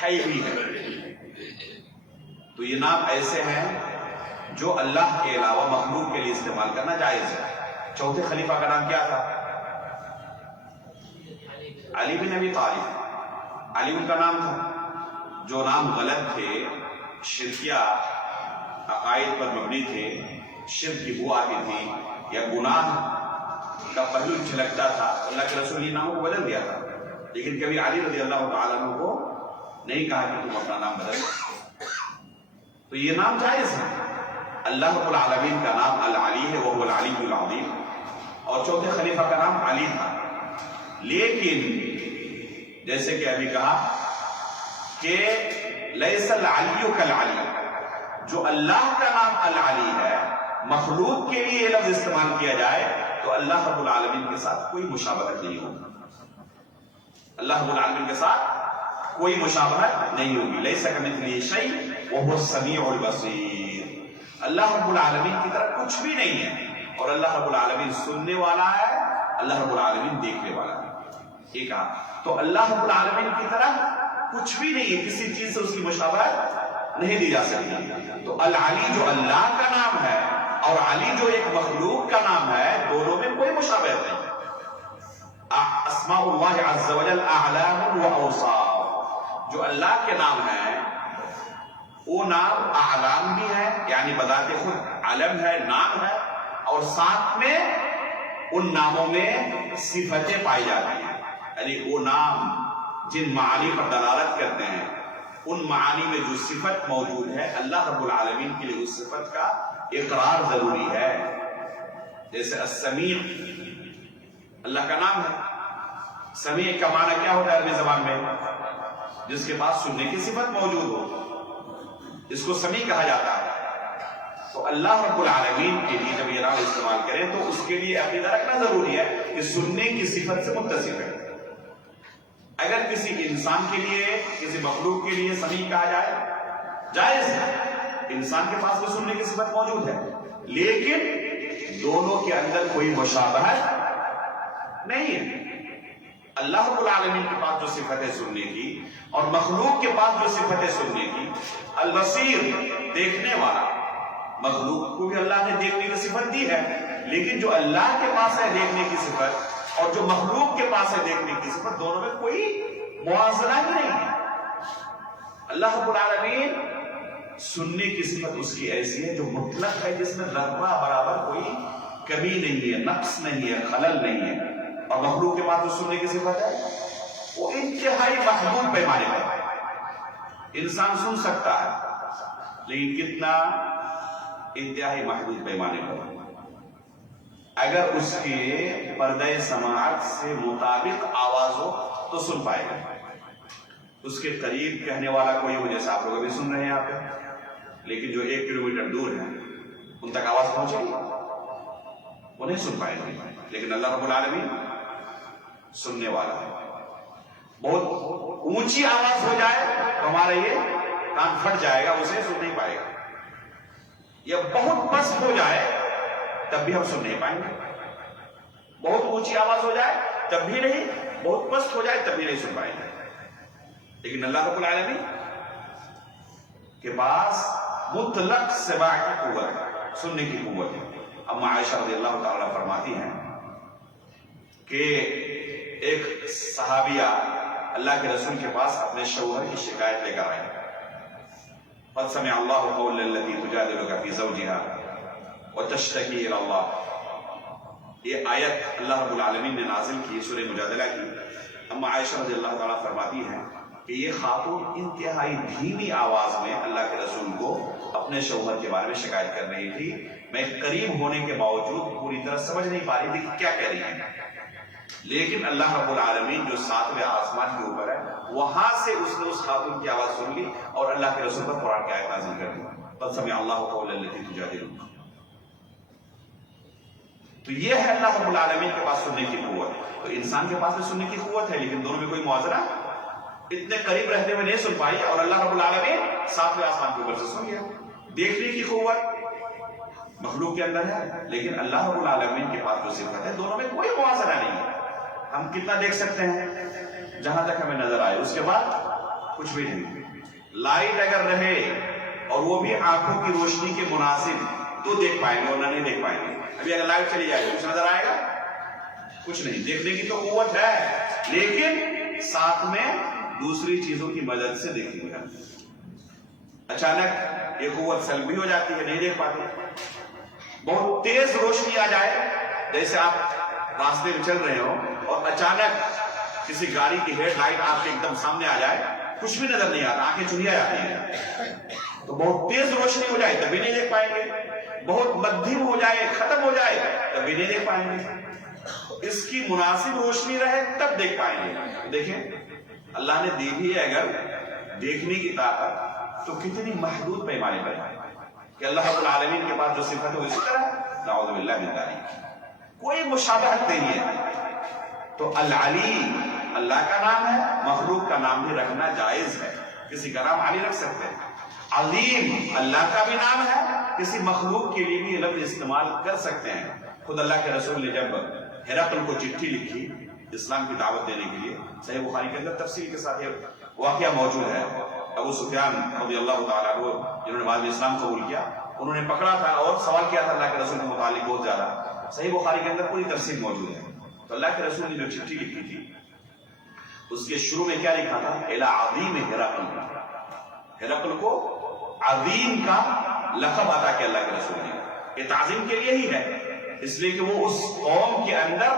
حی بھی ہے. تو یہ نام ایسے ہیں جو اللہ کے علاوہ مخلوق کے لیے استعمال کرنا جائز ہے. چوتھے خلیفہ کا نام کیا تھا؟ علی بن ابی طالب. علی ان کا نام تھا. جو نام غلط تھے، شرکیہ عقائد پر مبنی تھے، شرک کی بو آتی تھی یا گناہ کا پہلو جھلکتا تھا، اللہ کے رسول یہ ناموں کو بدل دیا تھا. لیکن کبھی علی رضی اللہ تعالیٰ عنہ کو نہیں کہا کہ تم اپنا نام بدل. تو یہ نام جائز ہے. اللہ رب العالمین کا نام العلی ہے، وہ العلی العظیم. اور چوتھے خلیفہ کا نام علی تھا. لیکن جیسے کہ ابھی کہا کہ لیس العلی کالعلی، جو اللہ کا نام العلی ہے، مخلوق کے لیے یہ لفظ استعمال کیا جائے تو اللہ رب العالمین کے ساتھ کوئی مشابہت نہیں ہوگی. اللہ رب العالمین کے ساتھ کوئی مشابہت نہیں ہوگی. لیس کمثلہ شیء وهو السمیع البصیر. اللہ رب العالمین کی طرح کچھ بھی نہیں ہے، اور اللہ رب العالمین سننے والا ہے، اللہ رب العالمین دیکھنے والا ہے. یہ کہا تو اللہ رب العالمین کی طرح کچھ بھی نہیں ہے، کسی چیز سے اس کی مشابہت نہیں دی جا سکتی. تو العلی جو اللہ کا نام ہے اور علی جو ایک مخلوق کا نام ہے، دونوں میں کوئی مشابہت نہیں. اسماء اللہ عز وجل اعلام و اوصاف، جو اللہ کے نام ہیں وہ نام اعلام بھی ہے، یعنی بذات خود علم ہے، نام ہے، اور ساتھ میں ان ناموں میں صفتیں پائی جاتی ہیں. یعنی وہ نام جن معانی پر دلالت کرتے ہیں، ان معانی میں جو صفت موجود ہے، اللہ رب العالمین کے لیے اس صفت کا اقرار ضروری ہے. جیسے السمیع اللہ کا نام ہے. سمیع کا معنی کیا ہوتا ہے عربی زبان میں؟ جس کے پاس سننے کی صفت موجود ہو، اس کو سمیع کہا جاتا ہے. تو اللہ رب العالمین کے لیے جب یہ نام استعمال کریں تو اس کے لیے عقیدہ رکھنا ضروری ہے کہ سننے کی صفت سے متصف ہے. اگر کسی انسان کے لیے، کسی مخلوق کے لیے سمیع کہا جائے جائز ہے، انسان کے پاس بھی سننے کی صفت موجود ہے، لیکن دونوں کے اندر کوئی مشابہت نہیں ہے۔ اللہ رب العالمین کے پاس جو صفت ہے سننے کی، اور مخلوق کے پاس جو صفت ہے سننے کی، البصیر دیکھنے والا، مخلوق کو بھی اللہ نے دیکھنے کی صفت دی ہے، لیکن جو اللہ کے پاس ہے دیکھنے کی صفت اور جو مخلوق کے پاس ہے دیکھنے کی صفت، دونوں میں کوئی موازنہ ہی نہیں ہے۔ اللہ رب العالمین سننے کی صفت اس کی ایسی ہے جو مطلق ہے، جس میں ذرہ برابر کوئی کمی نہیں ہے، نقص نہیں ہے، خلل نہیں ہے۔ اور مخلوق کے پاس جو سننے کی صفت ہے وہ انتہائی محدود پیمانے پر انسان سن سکتا ہے، لیکن کتنا؟ انتہائی محدود پیمانے پر۔ اگر اس کے پردہ سماعت سے مطابق آواز ہو تو سن پائے گا۔ اس کے قریب کہنے والا کوئی ہو، جیسے آپ لوگ ابھی سن رہے ہیں آپ پہ، لیکن جو 1 کلومیٹر دور ہے ان تک آواز پہنچے گی؟ وہ نہیں سن پائے گا۔ لیکن اللہ رب العالمین سننے والا ہے۔ بہت اونچی آواز ہو جائے تو ہمارا یہ کان پھٹ جائے گا، اسے سن نہیں پائے گا۔ یا بہت پست ہو جائے تب بھی ہم سن نہیں پائیں گے۔ بہت اونچی آواز ہو جائے تب بھی نہیں، بہت پست ہو جائے تب بھی نہیں سن پائیں گے۔ لیکن اللہ رب العالمین کے پاس مطلق سماع کی قوت ہے، سننے کی قوت ہے۔ اما عائشہ رضی اللہ تعالیٰ فرماتی ہیں کہ ایک صحابیہ اللہ کے رسول کے پاس اپنے شوہر کی شکایت لے کر آئے۔ قد سمع اللہ قول التي تجادلك في زوجها وتشتكي الى اللہ۔ یہ آیت اللہ رب العالمین نے نازل کی سورہ مجادلہ کی۔ اما عائشہ رضی اللہ تعالیٰ فرماتی ہیں کہ یہ خاتون انتہائی دھیمی آواز میں اللہ کے رسول کو اپنے شوہر کے بارے میں شکایت کر رہی تھی۔ میں قریب ہونے کے باوجود پوری طرح سمجھ نہیں پا رہی تھی کہ کیا کہہ رہی ہے، لیکن اللہ رب العالمین جو 7ویں آسمان کے اوپر ہے وہاں سے اس نے اس خاتون کی آواز سن لی اور اللہ کے رسول پر قرآن کی آیت نازل کر دی۔ قد سمع اللہ قول التي تجادلك۔ تو یہ ہے اللہ رب العالمین کے پاس سننے کی قوت۔ تو انسان کے پاس بھی سننے کی قوت ہے، لیکن دونوں میں کوئی موازنہ اتنے قریب رہتے ہوئے نہیں سن پائی، اور اللہ رب العالمین 7ویں آسمان کے اوپر سے سن گیا۔ دیکھنے کی قوت مخلوق کے اندر ہے، لیکن اللہ رب العالمین کے پاس جو صفت ہے دونوں میں کوئی موازنہ نہیں ہے۔ ہم کتنا دیکھ سکتے ہیں؟ جہاں تک ہمیں نظر آئے، اس کے بعد کچھ بھی نہیں۔ لائٹ اگر رہے اور وہ بھی آنکھوں کی روشنی کے مناسب تو دیکھ پائیں گے، ورنہ نہیں دیکھ پائیں گے۔ ابھی اگر لائٹ چلی جائے کچھ نظر آئے گا؟ کچھ نہیں۔ دیکھنے کی تو قوت ہے، لیکن ساتھ میں دوسری چیزوں کی مدد سے دیکھیں گے۔ اچانک یہ قوت سلب بھی ہو جاتی ہے، نہیں دیکھ پاتے۔ بہت تیز روشنی آ جائے، جیسے آپ راستے میں چل رہے ہو اور اچانک کسی گاڑی کی ہیڈ لائٹ آپ کے ایک دم سامنے آ جائے، کچھ بھی نظر نہیں آتا، آنکھیں چنیا جاتی ہیں۔ تو بہت تیز روشنی ہو جائے تبھی نہیں دیکھ پائیں گے، بہت مدھم ہو جائے، ختم ہو جائے تبھی نہیں دیکھ پائیں گے۔ اس کی مناسب روشنی رہے تب دیکھ پائیں گے۔ دیکھیں اللہ نے دی بھی ہے اگر دیکھنے کی طاقت، تو کتنی محدود پیمانے پر ہے کہ اللہ رب العالمین کے پاس جو صفت ہے وہ اسی طرح، نعوذ باللہ من ذالک، کوئی مشابہت نہیں ہے۔ تو العلی اللہ کا نام ہے، مخلوق کا نام بھی رکھنا جائز ہے، کسی کا نام علی رکھ سکتے ہیں۔ عظیم اللہ کا بھی نام ہے، کسی مخلوق کے لیے بھی یہ لفظ استعمال کر سکتے ہیں۔ خود اللہ کے رسول نے جب ہرقل کو چٹھی لکھی اسلام کی دعوت دینے کے لیے، صحیح بخاری کے اندر تفصیل کے ساتھ یہ واقعہ موجود ہے۔ ابو سفیان رضی اللہ تعالیٰ عنہ جنہوں نے بعد میں اسلام قبول کیا، انہوں نے پکڑا تھا اور سوال کیا تھا اللہ کے رسول کے متعلق بہت زیادہ، صحیح بخاری کے اندر پوری تفصیل موجود ہے۔ تو اللہ کے رسول نے جو چٹھی لکھی تھی اس کے شروع میں کیا لکھا تھا؟ الی عظیم ہرقل، ہرقل کو عظیم کا لقب عطا کیا اللہ کے رسول نے۔ یہ تعظیم کے لیے ہی ہے، اس لیے کہ وہ اس قوم کے اندر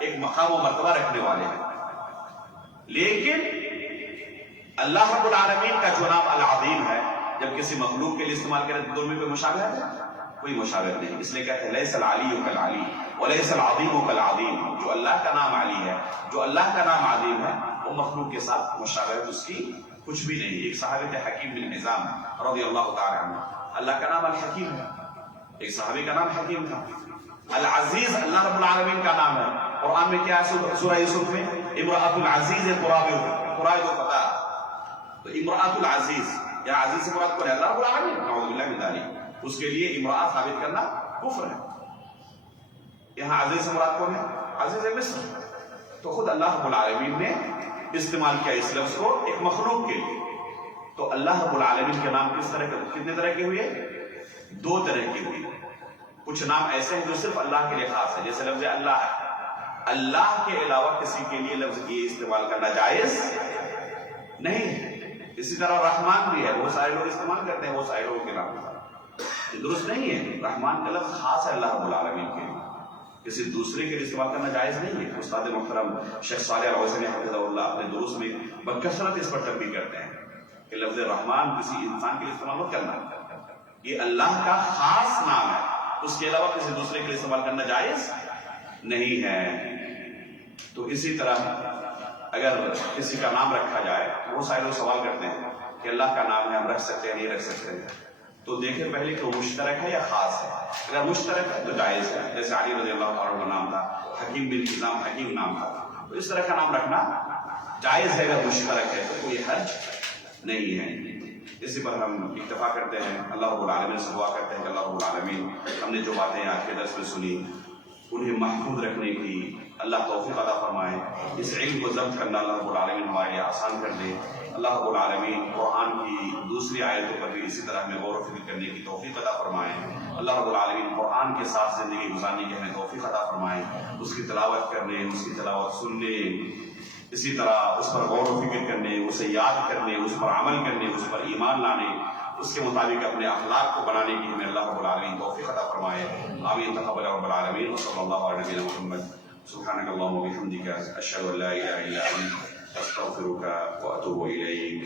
ایک مقام و مرتبہ رکھنے والے ہیں۔ لیکن اللہ رب العالمین کا جو نام العظیم ہے، جب کسی مخلوق کے لیے استعمال کریں تو دونوں میں کوئی مشابہت ہے؟ کوئی مشابہت نہیں۔ اس لیے کہتے ہیں لیس العلی کالعلی ولیس العظیم کالعظیم۔ جو اللہ کا نام علی ہے، جو اللہ کا نام عظیم ہے، وہ مخلوق کے ساتھ مشابہت اس کی کچھ بھی نہیں۔ ایک صحابی تھے حکیم بن حزام رضی اللہ تعالی عنہ، اللہ کا نام الحکیم ہے، ایک صحابی کا نام حکیم تھا۔ العزیز اللہ رب العالمین کا نام ہے۔ قرآن میں کیا ہے؟ سورہ یوسف میں امرأۃ العزیز قرائد فتح، تو امرأۃ العزیز یا عزیز سے مراد کون ہے؟ اللہ رب العالمین، نعوذ باللہ من ذالک۔ اس کے لیے امرأة ثابت کرنا کفر ہے۔ یہاں عزیز سے مراد کون ہے؟ عزیز مصر. تو خود اللہ رب العالمین نے استعمال کیا اس لفظ کو ایک مخلوق کے لیے. تو اللہ رب العالمین کے نام کس طرح کتنے طرح کے ہوئے؟ 2 طرح کے ہوئے. کچھ نام ایسے ہیں جو صرف اللہ کے لیے خاص ہے، جیسے لفظ اللہ ہے. اللہ کے علاوہ کسی کے لیے لفظ یہ استعمال کرنا جائز نہیں ہے. اسی طرح رحمان بھی ہے، وہ سارے لوگ استعمال کرتے ہیں، وہ سارے لوگوں کے نام یہ درست نہیں ہے. رحمان کا لفظ خاص ہے اللہ رب العالمین کے لیے، کسی دوسرے کے لیے استعمال کرنا جائز نہیں ہے. استاد محترم شیخ صالح العویسمی حفظہ اللہ اپنے دروس میں بکثرت اس پر تنبیہ کرتے ہیں کہ لفظ رحمان کسی انسان کے لیے استعمال مت کرنا. یہ اللہ کا خاص نام ہے، اس کے علاوہ کسی دوسرے کے لیے استعمال کرنا جائز نہیں ہے. تو اسی طرح اگر کسی کا نام رکھا جائے، وہ سارے لوگ سوال کرتے ہیں کہ اللہ کا نام ہے، ہم رکھ سکتے ہیں نہیں رکھ سکتے ہیں. تو دیکھیں پہلے کہ وہ مشترک ہے یا خاص ہے. اگر مشترک ہے تو جائز ہے، جیسے علی رضی اللہ عنہ کا نام تھا حکیم بن حزام، حکیم نام تھا، تو اس طرح کا نام رکھنا جائز ہے. اگر مشترک ہے تو کوئی حرج نہیں ہے. اسی پر ہم اکتفا کرتے ہیں، اللہ رب العالمین سے دعا کرتے ہیں کہ اللہ رب العالمین ہم نے جو باتیں آج کے درس میں سنی انہیں محفوظ رکھنے کی اللہ توفیق عطا فرمائے. اس علم کو ضبط کرنا اللہ رب العالمین ہمارے لیے آسان کر دے. اللہ رب العالمین قرآن کی دوسری آیتوں پر بھی اسی طرح ہمیں غور و فکر کرنے کی توفیق عطا فرمائے. اللہ رب العالمین قرآن کے ساتھ زندگی گزارنے کی ہمیں توفیق عطا فرمائے. اس کی تلاوت کرنے، اس کی تلاوت سننے، اسی طرح اس پر غور و فکر کرنے، اسے یاد کرنے، اس پر عمل کرنے، اس پر ایمان لانے، اس کے مطابق اپنے اخلاق کو بنانے کی ہمیں اللہ رب العالمین توفیق عطا فرمائے. آمین. تقبل رب العالمین. وصلی اللہ علیہ نبینا محمد. سبحانك اللهم وبحمدك أشهد أن لا إله إلا أنت أستغفرك وأتوب إليك.